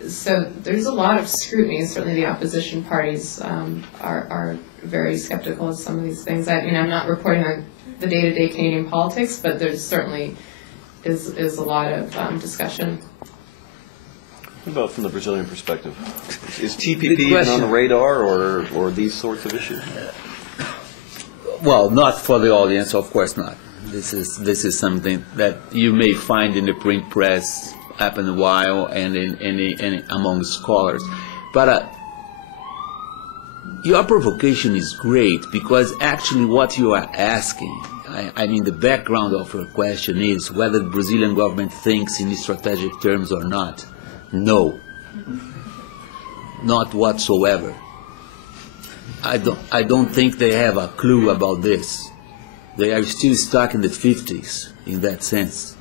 So there's a lot of scrutiny. Certainly the opposition parties are very skeptical of some of these things. I'm not reporting on the day-to-day Canadian politics, but there certainly is a lot of discussion. What about from the Brazilian perspective? Is TPP even on the radar, or these sorts of issues? Well, not for the audience, of course not. This is something that you may find in the print press happen a while and in among scholars. But your provocation is great, because actually what you are asking, I mean the background of your question is whether the Brazilian government thinks in strategic terms or not. No, not whatsoever. I don't think they have a clue about this. They are still stuck in the 50s in that sense.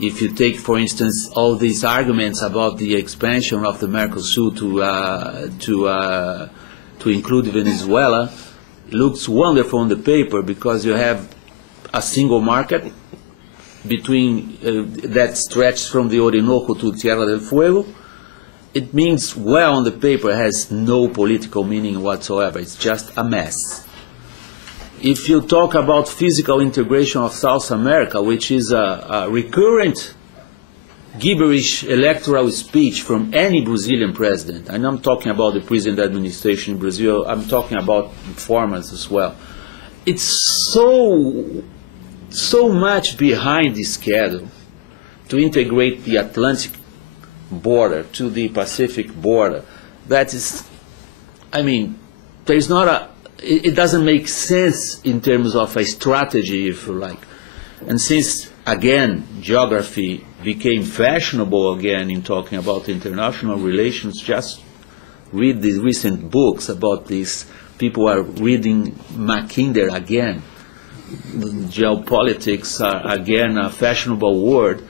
If you take, for instance, all these arguments about the expansion of the Mercosur to include Venezuela, it looks wonderful on the paper because you have a single market between that stretches from the Orinoco to Tierra del Fuego. It means well on the paper, has no political meaning whatsoever. It's just a mess. If you talk about physical integration of South America, which is a recurrent gibberish electoral speech from any Brazilian president, and I'm talking about the present administration in Brazil, I'm talking about informants as well. It's so much behind the schedule to integrate the Atlantic border to the Pacific border. That is, I mean, there's not a, it doesn't make sense in terms of a strategy, if you like. And since, again, geography became fashionable again in talking about international relations, just read the recent books about this. People are reading Mackinder again. Geopolitics are again a fashionable word.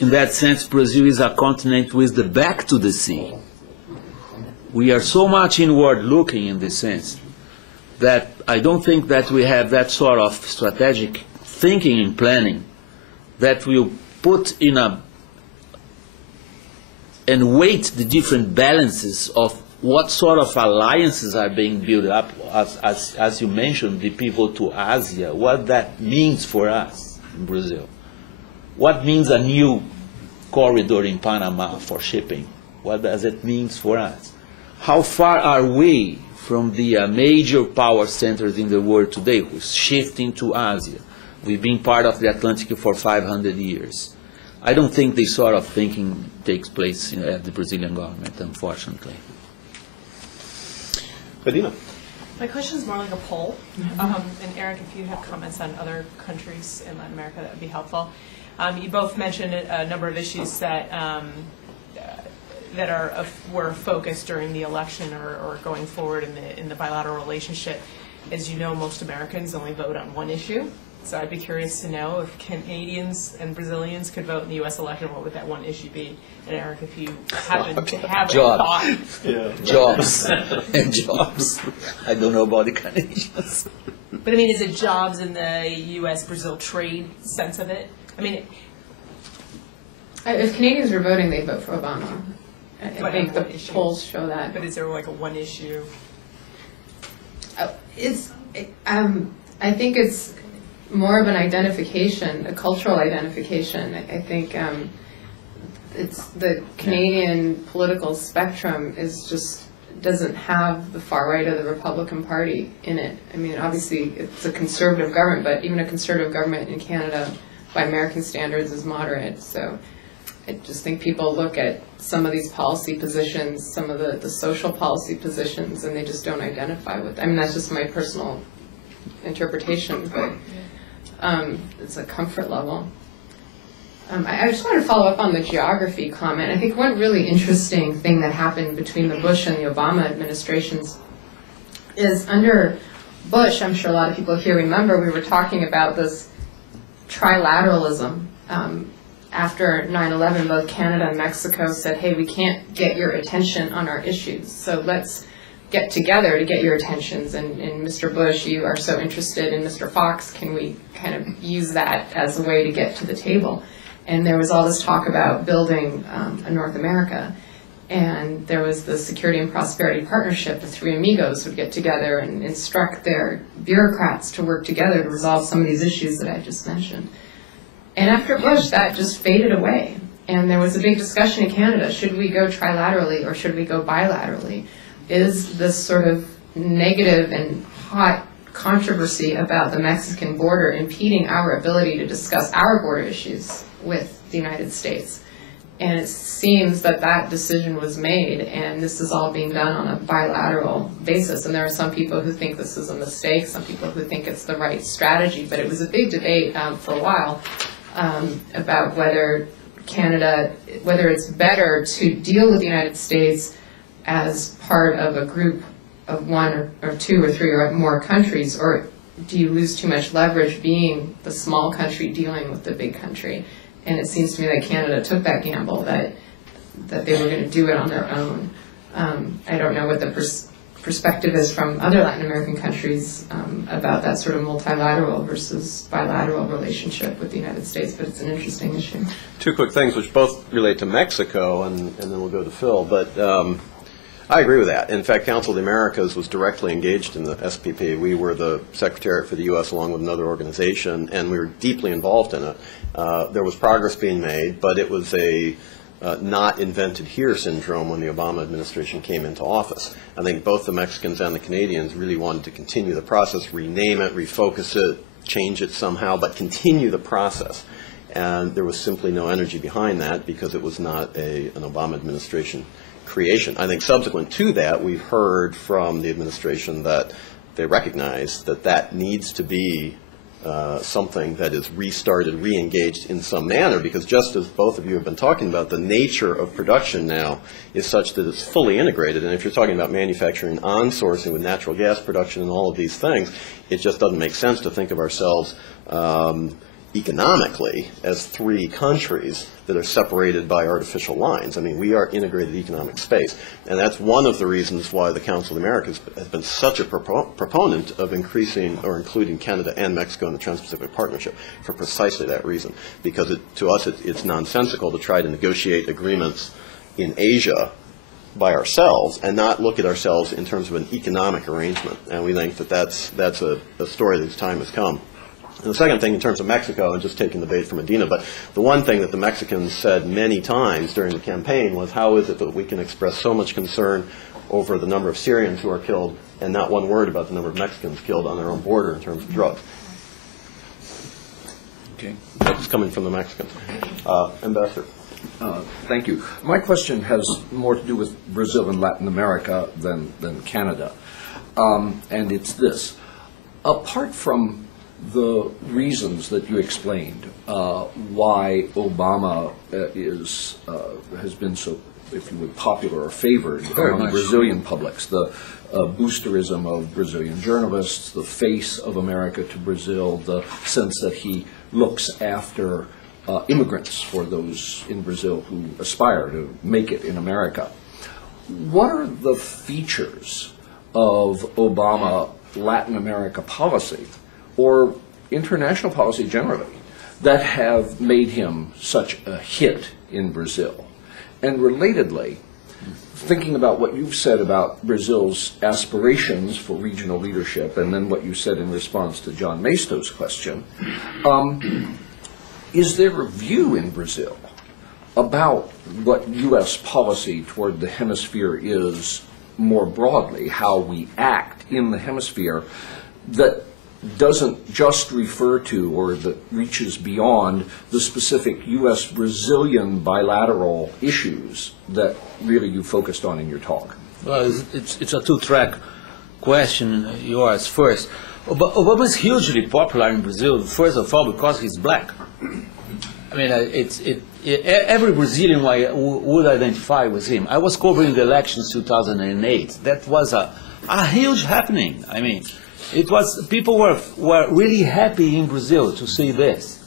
In that sense, Brazil is a continent with the back to the sea. We are so much inward looking in this sense that I don't think that we have that sort of strategic thinking and planning that will put in a and weight the different balances of what sort of alliances are being built up, as you mentioned, the people to Asia, what that means for us in Brazil. What means a new corridor in Panama for shipping? What does it mean for us? How far are we from the major power centers in the world today who's shifting to Asia? We've been part of the Atlantic for 500 years. I don't think this sort of thinking takes place at the Brazilian government, unfortunately. Adina. My question is more like a poll. And Eric, if you have comments on other countries in Latin America, that would be helpful. You both mentioned a number of issues that were focused during the election or going forward in the bilateral relationship. As you know, most Americans only vote on one issue. So I'd be curious to know if Canadians and Brazilians could vote in the U.S. election, what would that one issue be? And Eric, if you happen to have a thought. Yeah. Jobs. And jobs. I don't know about the Canadians. But I mean, is it jobs in the U.S.-Brazil trade sense of it? I mean, if Canadians were voting, they'd vote for Obama. I think the polls show that. But is there like a one issue? I think it's more of an identification, a cultural identification. I think it's the Canadian political spectrum is just doesn't have the far right of the Republican Party in it. I mean, obviously it's a conservative government, but even a conservative government in Canada, by American standards, is moderate. So I just think people look at some of these policy positions, some of the social policy positions, and they just don't identify with them. I mean, that's just my personal interpretation, but it's a comfort level. I just want to follow up on the geography comment. I think one really interesting thing that happened between the Bush and the Obama administrations is under Bush, I'm sure a lot of people here remember, we were talking about this trilateralism. After 9/11, both Canada and Mexico said, hey, we can't get your attention on our issues, so let's get together to get your attentions. And Mr. Bush, you are so interested in Mr. Fox, can we kind of use that as a way to get to the table? And there was all this talk about building a North America. And there was the Security and Prosperity Partnership. The three amigos would get together and instruct their bureaucrats to work together to resolve some of these issues that I just mentioned. And after Bush, that just faded away. And there was a big discussion in Canada, should we go trilaterally or should we go bilaterally? Is this sort of negative and hot controversy about the Mexican border impeding our ability to discuss our border issues with the United States? And it seems that that decision was made, and this is all being done on a bilateral basis. And there are some people who think this is a mistake, some people who think it's the right strategy. But it was a big debate for a while about whether whether it's better to deal with the United States as part of a group of one or two or three or more countries, or do you lose too much leverage being the small country dealing with the big country? And it seems to me that Canada took that gamble, that they were going to do it on their own. I don't know what the perspective is from other Latin American countries about that sort of multilateral versus bilateral relationship with the United States, but it's an interesting issue. Two quick things which both relate to Mexico, and then we'll go to Phil. But I agree with that. In fact, Council of the Americas was directly engaged in the SPP. We were the Secretariat for the U.S. along with another organization, and we were deeply involved in it. There was progress being made, but it was a not invented here syndrome when the Obama administration came into office. I think both the Mexicans and the Canadians really wanted to continue the process, rename it, refocus it, change it somehow, but continue the process. And there was simply no energy behind that because it was not an Obama administration creation. I think subsequent to that, we've heard from the administration that they recognize that that needs to be something that is restarted, re-engaged in some manner, because just as both of you have been talking about, the nature of production now is such that it's fully integrated. And if you're talking about manufacturing on-sourcing with natural gas production and all of these things, it just doesn't make sense to think of ourselves economically as three countries that are separated by artificial lines. I mean, we are integrated economic space. And that's one of the reasons why the Council of the Americas has been such a proponent of increasing or including Canada and Mexico in the Trans-Pacific Partnership, for precisely that reason. Because to us, it's nonsensical to try to negotiate agreements in Asia by ourselves and not look at ourselves in terms of an economic arrangement. And we think that that's a story that's time has come. And the second thing, in terms of Mexico, and just taking the bait from Adina, but the one thing that the Mexicans said many times during the campaign was, how is it that we can express so much concern over the number of Syrians who are killed and not one word about the number of Mexicans killed on their own border in terms of drugs? Okay. That's coming from the Mexicans. Ambassador. Thank you. My question has more to do with Brazil and Latin America than Canada. And it's this. Apart from the reasons that you explained why Obama has been so, if you would, popular or favored among Brazilian publics, the boosterism of Brazilian journalists, the face of America to Brazil, the sense that he looks after immigrants for those in Brazil who aspire to make it in America. What are the features of Obama Latin America policy, or international policy generally, that have made him such a hit in Brazil? And relatedly, thinking about what you've said about Brazil's aspirations for regional leadership, and then what you said in response to John Maisto's question, is there a view in Brazil about what U.S. policy toward the hemisphere is more broadly, how we act in the hemisphere, that doesn't just refer to or that reaches beyond the specific U.S.-Brazilian bilateral issues that really you focused on in your talk? Well, it's a two-track question, yours first. Obama is hugely popular in Brazil, first of all, because he's black. I mean, every Brazilian would identify with him. I was covering the elections 2008. That was a huge happening. I mean, it was, people were really happy in Brazil to see this.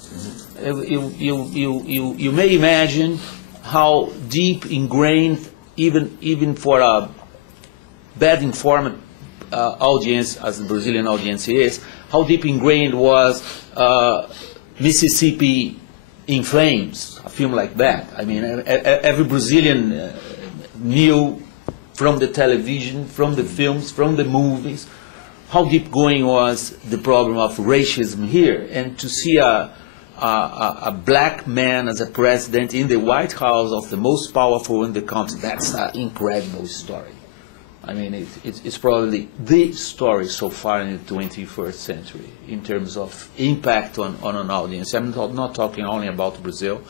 You may imagine how deep ingrained, even for a bad informed audience, as the Brazilian audience is, how deep ingrained was Mississippi in Flames, a film like that. I mean, every Brazilian knew from the television, from the films, from the movies, how deep going was the problem of racism here. And to see a black man as a president in the White House of the most powerful in the country, that's an incredible story. I mean, it's probably the story so far in the 21st century in terms of impact on an audience. I'm not talking only about Brazil,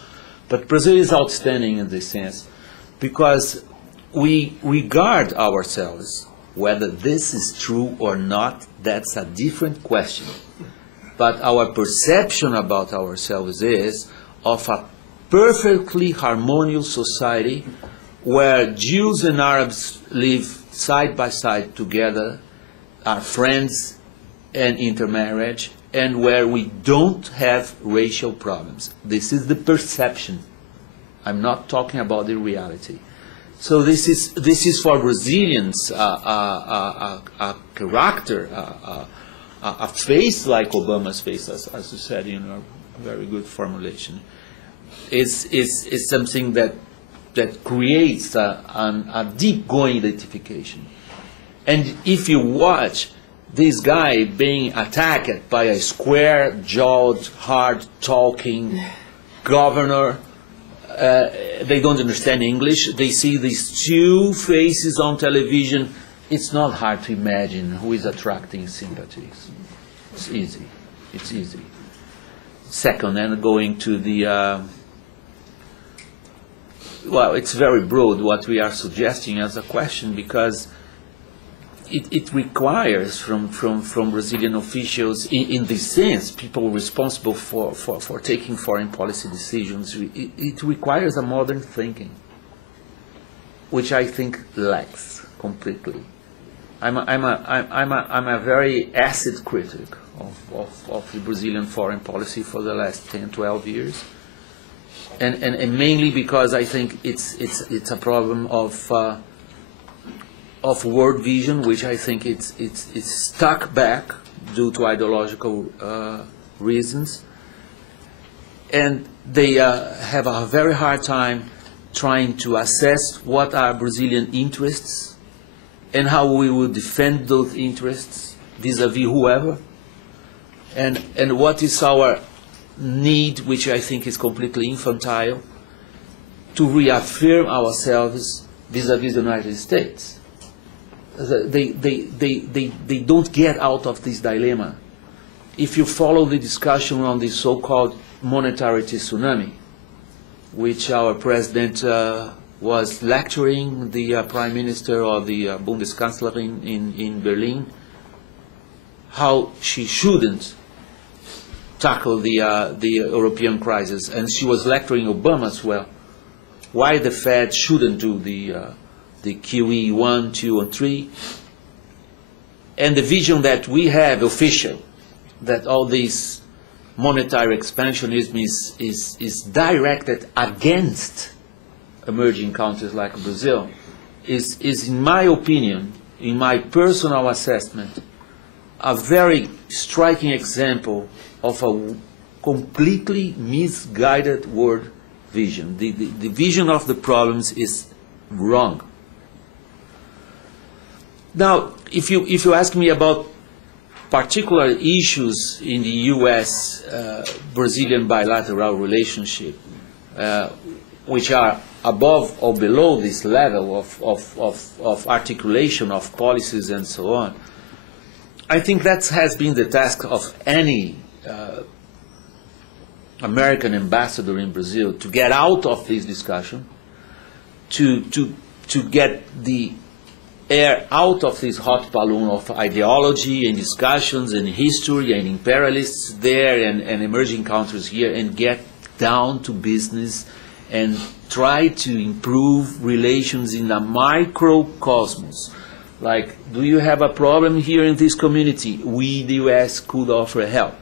but Brazil is outstanding in this sense because we regard ourselves, whether this is true or not, that's a different question. But our perception about ourselves is of a perfectly harmonious society where Jews and Arabs live side by side together, are friends and intermarriage, and where we don't have racial problems. This is the perception. I'm not talking about the reality. So this is for Brazilians a character, a face like Obama's face, as you said in a very good formulation. It's something that creates a deep-going identification. And if you watch this guy being attacked by a square-jawed, hard-talking governor, they don't understand English, they see these two faces on television, it's not hard to imagine who is attracting sympathies. It's easy. It's easy. Second, and going to the... well, it's very broad what we are suggesting as a question because it requires from Brazilian officials, in this sense, people responsible for taking foreign policy decisions, it requires a modern thinking, which I think lacks completely. I'm a very acid critic of the Brazilian foreign policy for the last 10, 12 years. And mainly because I think it's a problem of world vision, which I think it's stuck back due to ideological reasons, and they have a very hard time trying to assess what are Brazilian interests and how we will defend those interests vis-a-vis whoever, and what is our need, which I think is completely infantile, to reaffirm ourselves vis-a-vis the United States. They don't get out of this dilemma. If you follow the discussion on the so-called monetary tsunami, which our president was lecturing the prime minister or the Bundeskanzler in Berlin, how she shouldn't tackle the European crisis, and she was lecturing Obama as well. Why the Fed shouldn't do the QE 1, 2, and 3, and the vision that we have official, that all this monetary expansionism is directed against emerging countries like Brazil, is in my opinion, in my personal assessment, a very striking example of a completely misguided world vision. The vision of the problems is wrong. Now, if you ask me about particular issues in the U.S.-Brazilian bilateral relationship, which are above or below this level of articulation of policies and so on, I think that has been the task of any American ambassador in Brazil, to get out of this discussion, to get the air out of this hot balloon of ideology and discussions and history and imperialists there and emerging countries here, and get down to business and try to improve relations in a microcosmos. Like, do you have a problem here in this community? We, the U.S., could offer help.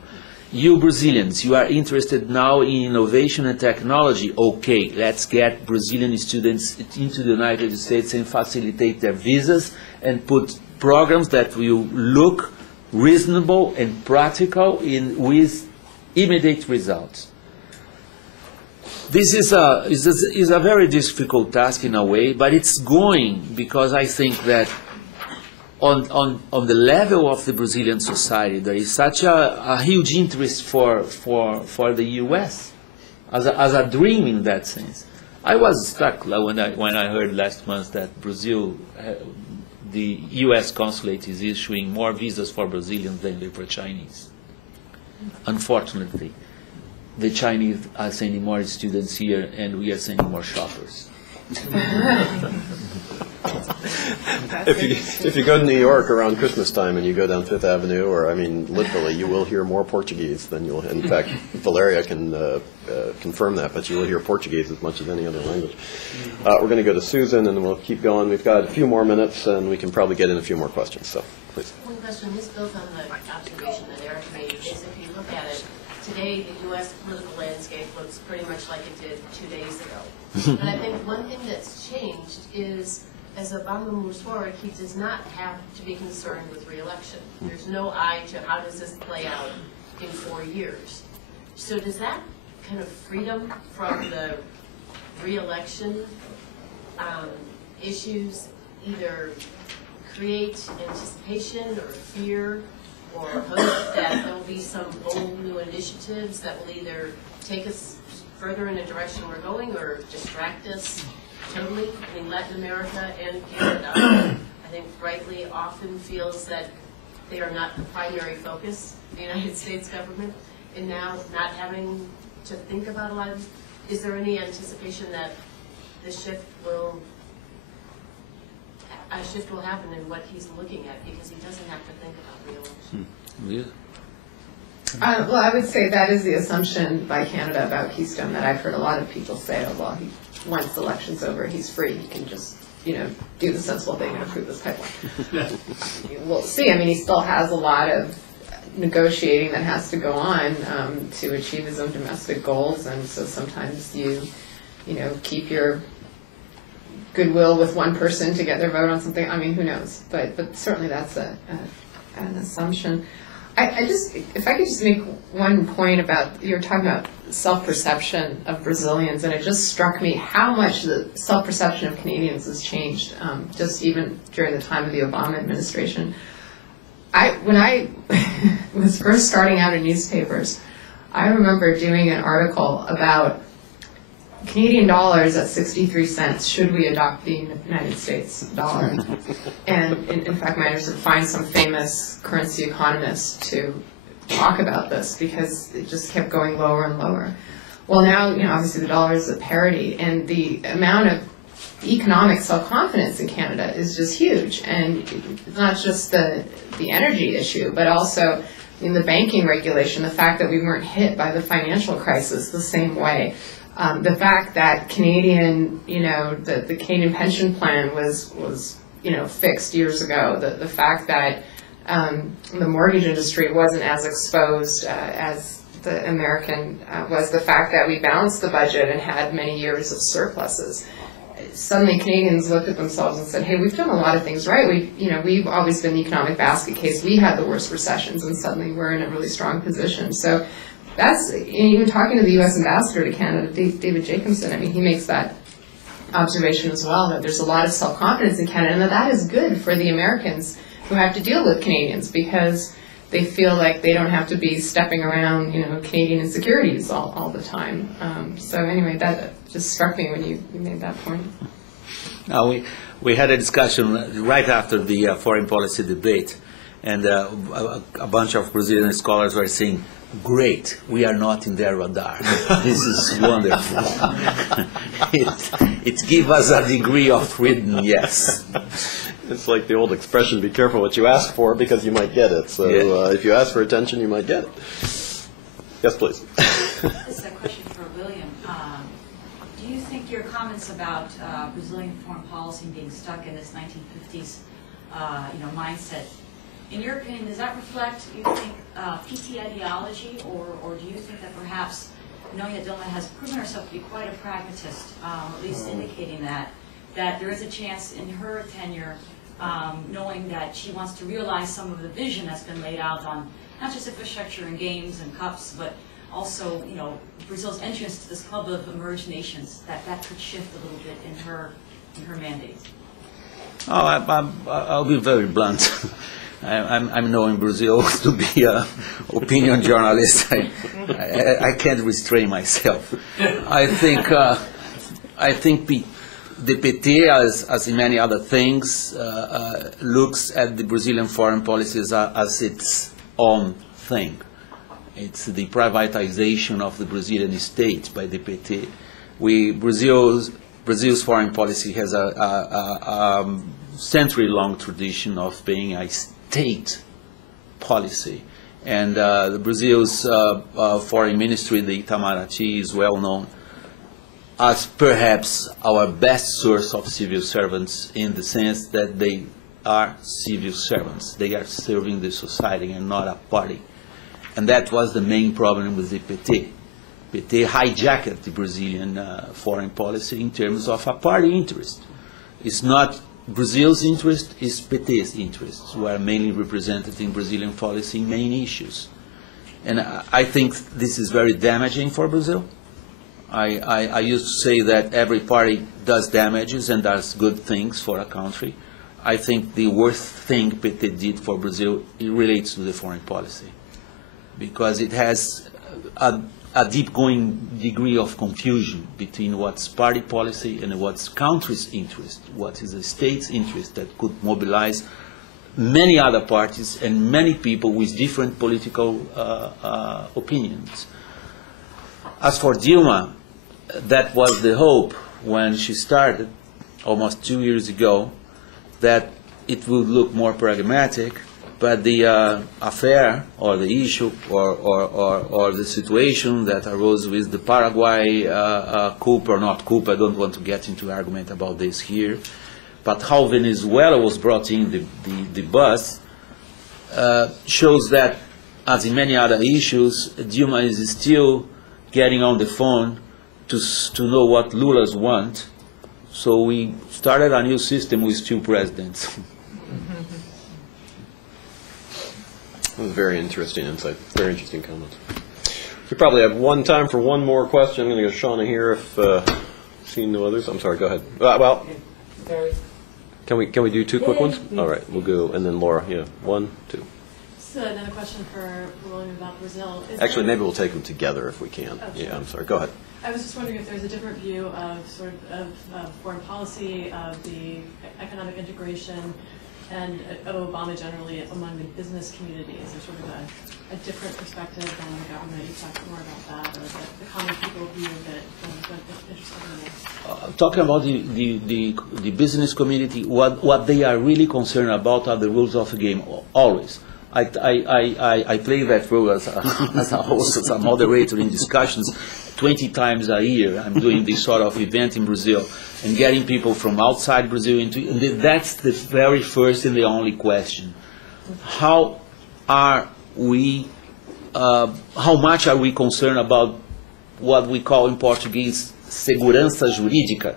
You Brazilians, you are interested now in innovation and technology. Okay, let's get Brazilian students into the United States and facilitate their visas and put programs that will look reasonable and practical with immediate results. This is a very difficult task in a way, but it's going because I think that on the level of the Brazilian society, there is such a huge interest for the U.S. as a dream in that sense. I was struck when I heard last month that Brazil, the U.S. consulate is issuing more visas for Brazilians than for Chinese. Unfortunately, the Chinese are sending more students here, and we are sending more shoppers. If you go to New York around Christmas time and you go down Fifth Avenue, or I mean, literally, you will hear more Portuguese than you'll. In fact, Valeria can confirm that, but you will hear Portuguese as much as any other language. We're going to go to Susan, and then we'll keep going. We've got a few more minutes, and we can probably get in a few more questions. So, please. One question. This builds on the observation that Eric made. Is if you look at it, today the U.S. political landscape looks pretty much like it did 2 days ago. But I think one thing that's changed is, as Obama moves forward, he does not have to be concerned with re-election. There's no eye to how does this play out in 4 years. So does that kind of freedom from the re-election issues either create anticipation or fear or hope that there will be some bold new initiatives that will either take us further in the direction we're going or distract us totally? I mean, Latin America and Canada, I think rightly often feels that they are not the primary focus of the United States government, and now not having to think about a lot of, is there any anticipation that the shift will happen in what he's looking at because he doesn't have to think about re-election? Well, I would say that is the assumption by Canada about Keystone that I've heard a lot of people say, oh, well, once the election's over, he's free. He can just, do the sensible thing and approve this pipeline. We'll see. I mean, he still has a lot of negotiating that has to go on to achieve his own domestic goals, and so sometimes you keep your goodwill with one person to get their vote on something. I mean, who knows? But certainly that's an assumption. If I could just make one point about, you were talking about self-perception of Brazilians, and it just struck me how much the self-perception of Canadians has changed, just even during the time of the Obama administration. When I was first starting out in newspapers, I remember doing an article about Canadian dollars at 63 cents. Should we adopt the United States dollar? And in fact, I managed to find some famous currency economists to talk about this because it just kept going lower and lower. Well, now, obviously the dollar is at parity, and the amount of economic self-confidence in Canada is just huge. And it's not just the energy issue, but also in the banking regulation, the fact that we weren't hit by the financial crisis the same way. The fact that Canadian, the Canadian pension plan was fixed years ago. The fact that the mortgage industry wasn't as exposed as the American was. The fact that we balanced the budget and had many years of surpluses. Suddenly Canadians looked at themselves and said, hey, we've done a lot of things right. We've always been the economic basket case. We had the worst recessions, and suddenly we're in a really strong position. So that's, even talking to the U.S. ambassador to Canada, David Jacobson, I mean, he makes that observation as well, that there's a lot of self-confidence in Canada, and that is good for the Americans who have to deal with Canadians because they feel like they don't have to be stepping around, Canadian insecurities all the time. So anyway, that just struck me when you made that point. Now, we had a discussion right after the foreign policy debate, and a bunch of Brazilian scholars were saying, great, we are not in their radar. This is wonderful. it gives us a degree of freedom, yes. It's like the old expression, be careful what you ask for because you might get it. So if you ask for attention, you might get it. Yes, please. This is a question for William. comments about Brazilian foreign policy being stuck in this 1950s, mindset. In your opinion, does that reflect, you think, PT ideology, or do you think that perhaps, knowing that Dilma has proven herself to be quite a pragmatist, at least indicating that there is a chance in her tenure, knowing that she wants to realize some of the vision that's been laid out on not just infrastructure and games and cups, but also, Brazil's entrance to this club of emerged nations, that could shift a little bit in her mandate? I'll be very blunt. I'm knowing Brazil to be an opinion journalist. I can't restrain myself. I think the PT, as in many other things, looks at the Brazilian foreign policies as its own thing. It's the privatization of the Brazilian state by the PT. Brazil's foreign policy has a century-long tradition of being a state policy. And Brazil's foreign ministry, the Itamaraty, is well known as perhaps our best source of civil servants, in the sense that they are civil servants. They are serving the society and not a party. And that was the main problem with the PT. PT hijacked the Brazilian foreign policy in terms of a party interest. It's not Brazil's interest, it's PT's interests, who are mainly represented in Brazilian policy main issues. And I think this is very damaging for Brazil. I used to say that every party does damages and does good things for a country. I think the worst thing PT did for Brazil, it relates to the foreign policy, because it has a deep-going degree of confusion between what's party policy and what's country's interest, what is a state's interest that could mobilize many other parties and many people with different political opinions. As for Dilma, that was the hope when she started almost 2 years ago, that it would look more pragmatic, but the affair or the issue or the situation that arose with the Paraguay coup or not coup, I don't want to get into argument about this here, but how Venezuela was brought in the bus shows that, as in many other issues, Dilma is still getting on the phone to know what Lula's want. So we started a new system with 2 presidents. Very interesting insight. Very interesting comments. We probably have time for one more question. I'm going to go to Shauna here if seeing no others. I'm sorry, go ahead. Well, can we do 2 quick ones? All right, we'll go, and then Laura. Yeah, 1, 2. So another question for William about Brazil. Actually, maybe we'll take them together if we can. Oh, sure. Yeah, I'm sorry. Go ahead. I was just wondering if there's a different view of of foreign policy, of the economic integration, and of Obama generally among the business community. Is there sort of a different perspective than the government? You talked more about that, or the common people view that interested in it. Talking about the business community, what they are really concerned about are the rules of the game, always. I play that role as a host, as a moderator in discussions 20 times a year. I'm doing this sort of event in Brazil and getting people from outside Brazil into, and that's the very first and the only question. How much are we concerned about what we call in Portuguese segurança jurídica?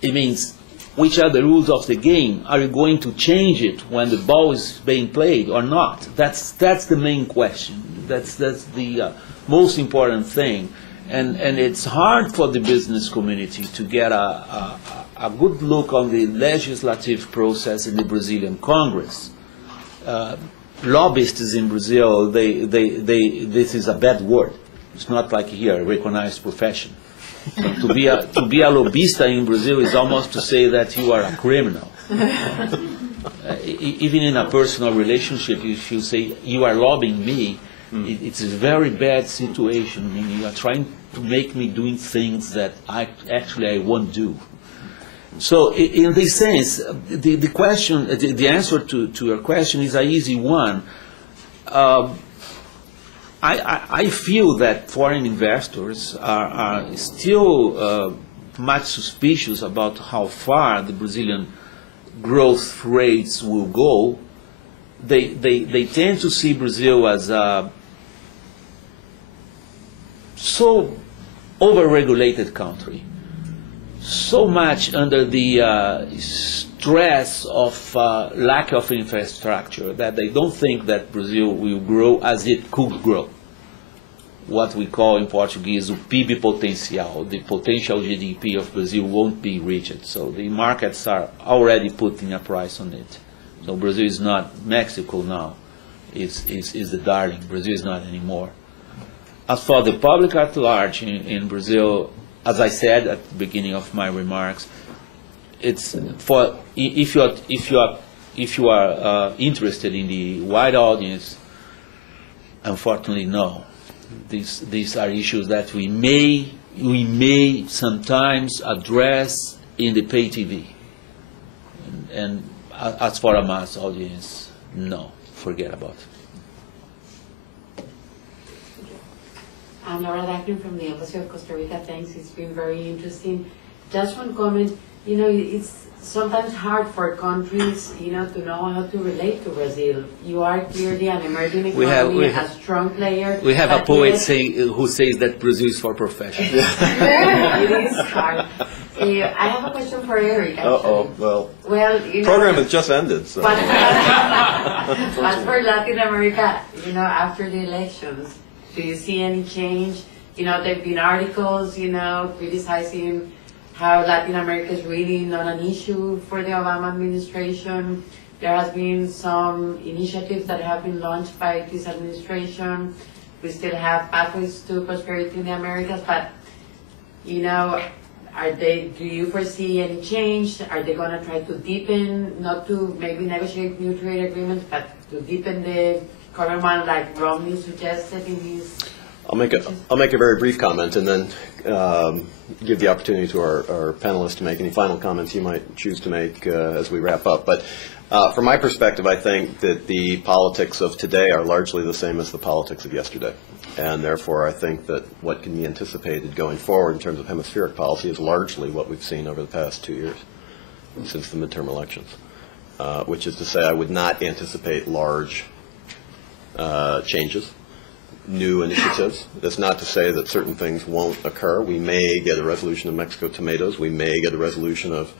It means, which are the rules of the game? Are you going to change it when the ball is being played or not? That's the main question. That's the most important thing. And it's hard for the business community to get a good look on the legislative process in the Brazilian Congress. Lobbyists in Brazil, this is a bad word. It's not like here, a recognized profession. To be a lobbyista in Brazil is almost to say that you are a criminal. Even in a personal relationship, if you say you are lobbying me, it's a very bad situation. I mean, you are trying to make me doing things that I won't do. So, in this sense, the question, the answer to your question is an easy one. I feel that foreign investors are still much suspicious about how far the Brazilian growth rates will go, they tend to see Brazil as a so over-regulated country, so much under the stress of lack of infrastructure that they don't think that Brazil will grow as it could grow. What we call in Portuguese o PIB potencial, the potential GDP of Brazil won't be reached. So the markets are already putting a price on it. So Brazil is not Mexico now, is the darling. Brazil is not anymore. As for the public at large in Brazil, as I said at the beginning of my remarks, it's for if you are interested in the wide audience, unfortunately no. These are issues that we may sometimes address in the pay TV, and as for a mass audience, no, forget about it. I'm Laura Dackner from the Embassy of Costa Rica. Thanks, it's been very interesting. Just one comment, it's sometimes hard for countries, to know how to relate to Brazil. You are clearly an emerging economy, a strong player. We have a poet who says that Brazil is for professionals. It is hard. I have a question for Eric, actually. Well, the program has just ended. So. As for Latin America, after the elections, do you see any change? There have been articles, criticizing how Latin America is really not an issue for the Obama administration. There has been some initiatives that have been launched by this administration. We still have pathways to prosperity in the Americas, but, do you foresee any change? Are they going to try to deepen, not to maybe negotiate new trade agreements, but to deepen the current one like Romney suggested in his... I'll make a very brief comment and then give the opportunity to our panelists to make any final comments you might choose to make as we wrap up. But from my perspective, I think that the politics of today are largely the same as the politics of yesterday. And therefore, I think that what can be anticipated going forward in terms of hemispheric policy is largely what we've seen over the past 2 years since the midterm elections, which is to say I would not anticipate large changes, new initiatives. That's not to say that certain things won't occur. We may get a resolution of Mexico tomatoes. We may get a resolution of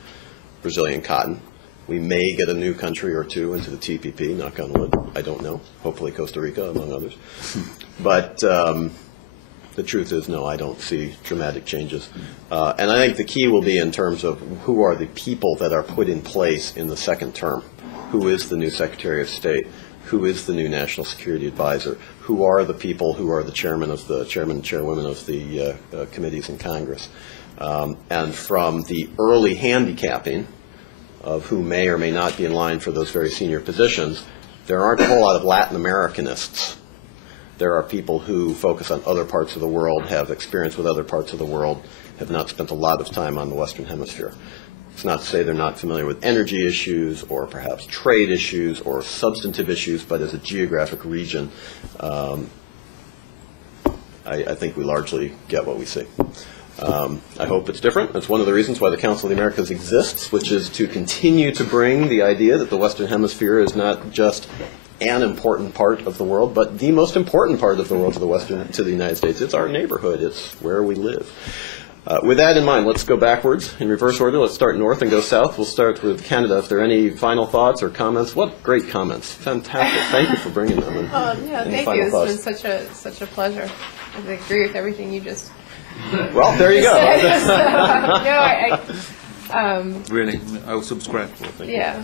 Brazilian cotton. We may get a new country or two into the TPP, knock on wood. I don't know. Hopefully Costa Rica, among others. But the truth is, no, I don't see dramatic changes. And I think the key will be in terms of who are the people that are put in place in the second term. Who is the new Secretary of State? Who is the new National Security Advisor? Who are the people who are the chairman and chairwomen of the committees in Congress? And from the early handicapping of who may or may not be in line for those very senior positions, there aren't a whole lot of Latin Americanists. There are people who focus on other parts of the world, have experience with other parts of the world, have not spent a lot of time on the Western Hemisphere. It's not to say they're not familiar with energy issues or perhaps trade issues or substantive issues, but as a geographic region, I think we largely get what we see. I hope it's different. That's one of the reasons why the Council of the Americas exists, which is to continue to bring the idea that the Western Hemisphere is not just an important part of the world, but the most important part of the world to the United States. It's our neighborhood. It's where we live. With that in mind, let's go backwards in reverse order. Let's start north and go south. We'll start with Canada. If there are any final thoughts or comments, what great comments! Fantastic. Thank you for bringing them. Yeah, thank you. It's been such a pleasure. I agree with everything you just. Well, there you go. Really, I will subscribe. Yeah.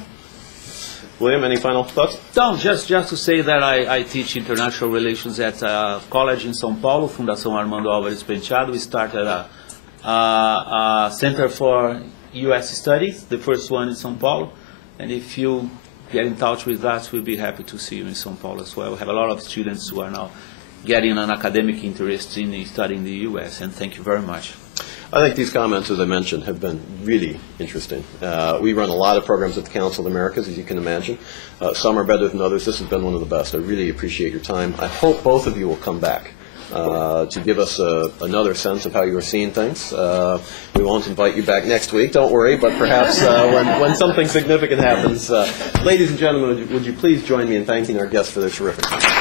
William, any final thoughts? No, just to say that I teach international relations at a college in São Paulo, Fundação Armando Álvares Penteado. We started a Center for U.S. Studies, the first one in São Paulo. And if you get in touch with us, we'll be happy to see you in São Paulo as well. We have a lot of students who are now getting an academic interest in studying the U.S., and thank you very much. I think these comments, as I mentioned, have been really interesting. We run a lot of programs at the Council of the Americas, as you can imagine. Some are better than others. This has been one of the best. I really appreciate your time. I hope both of you will come back to give us another sense of how you were seeing things. We won't invite you back next week, don't worry, but perhaps when something significant happens. Ladies and gentlemen, would you please join me in thanking our guests for their terrific time.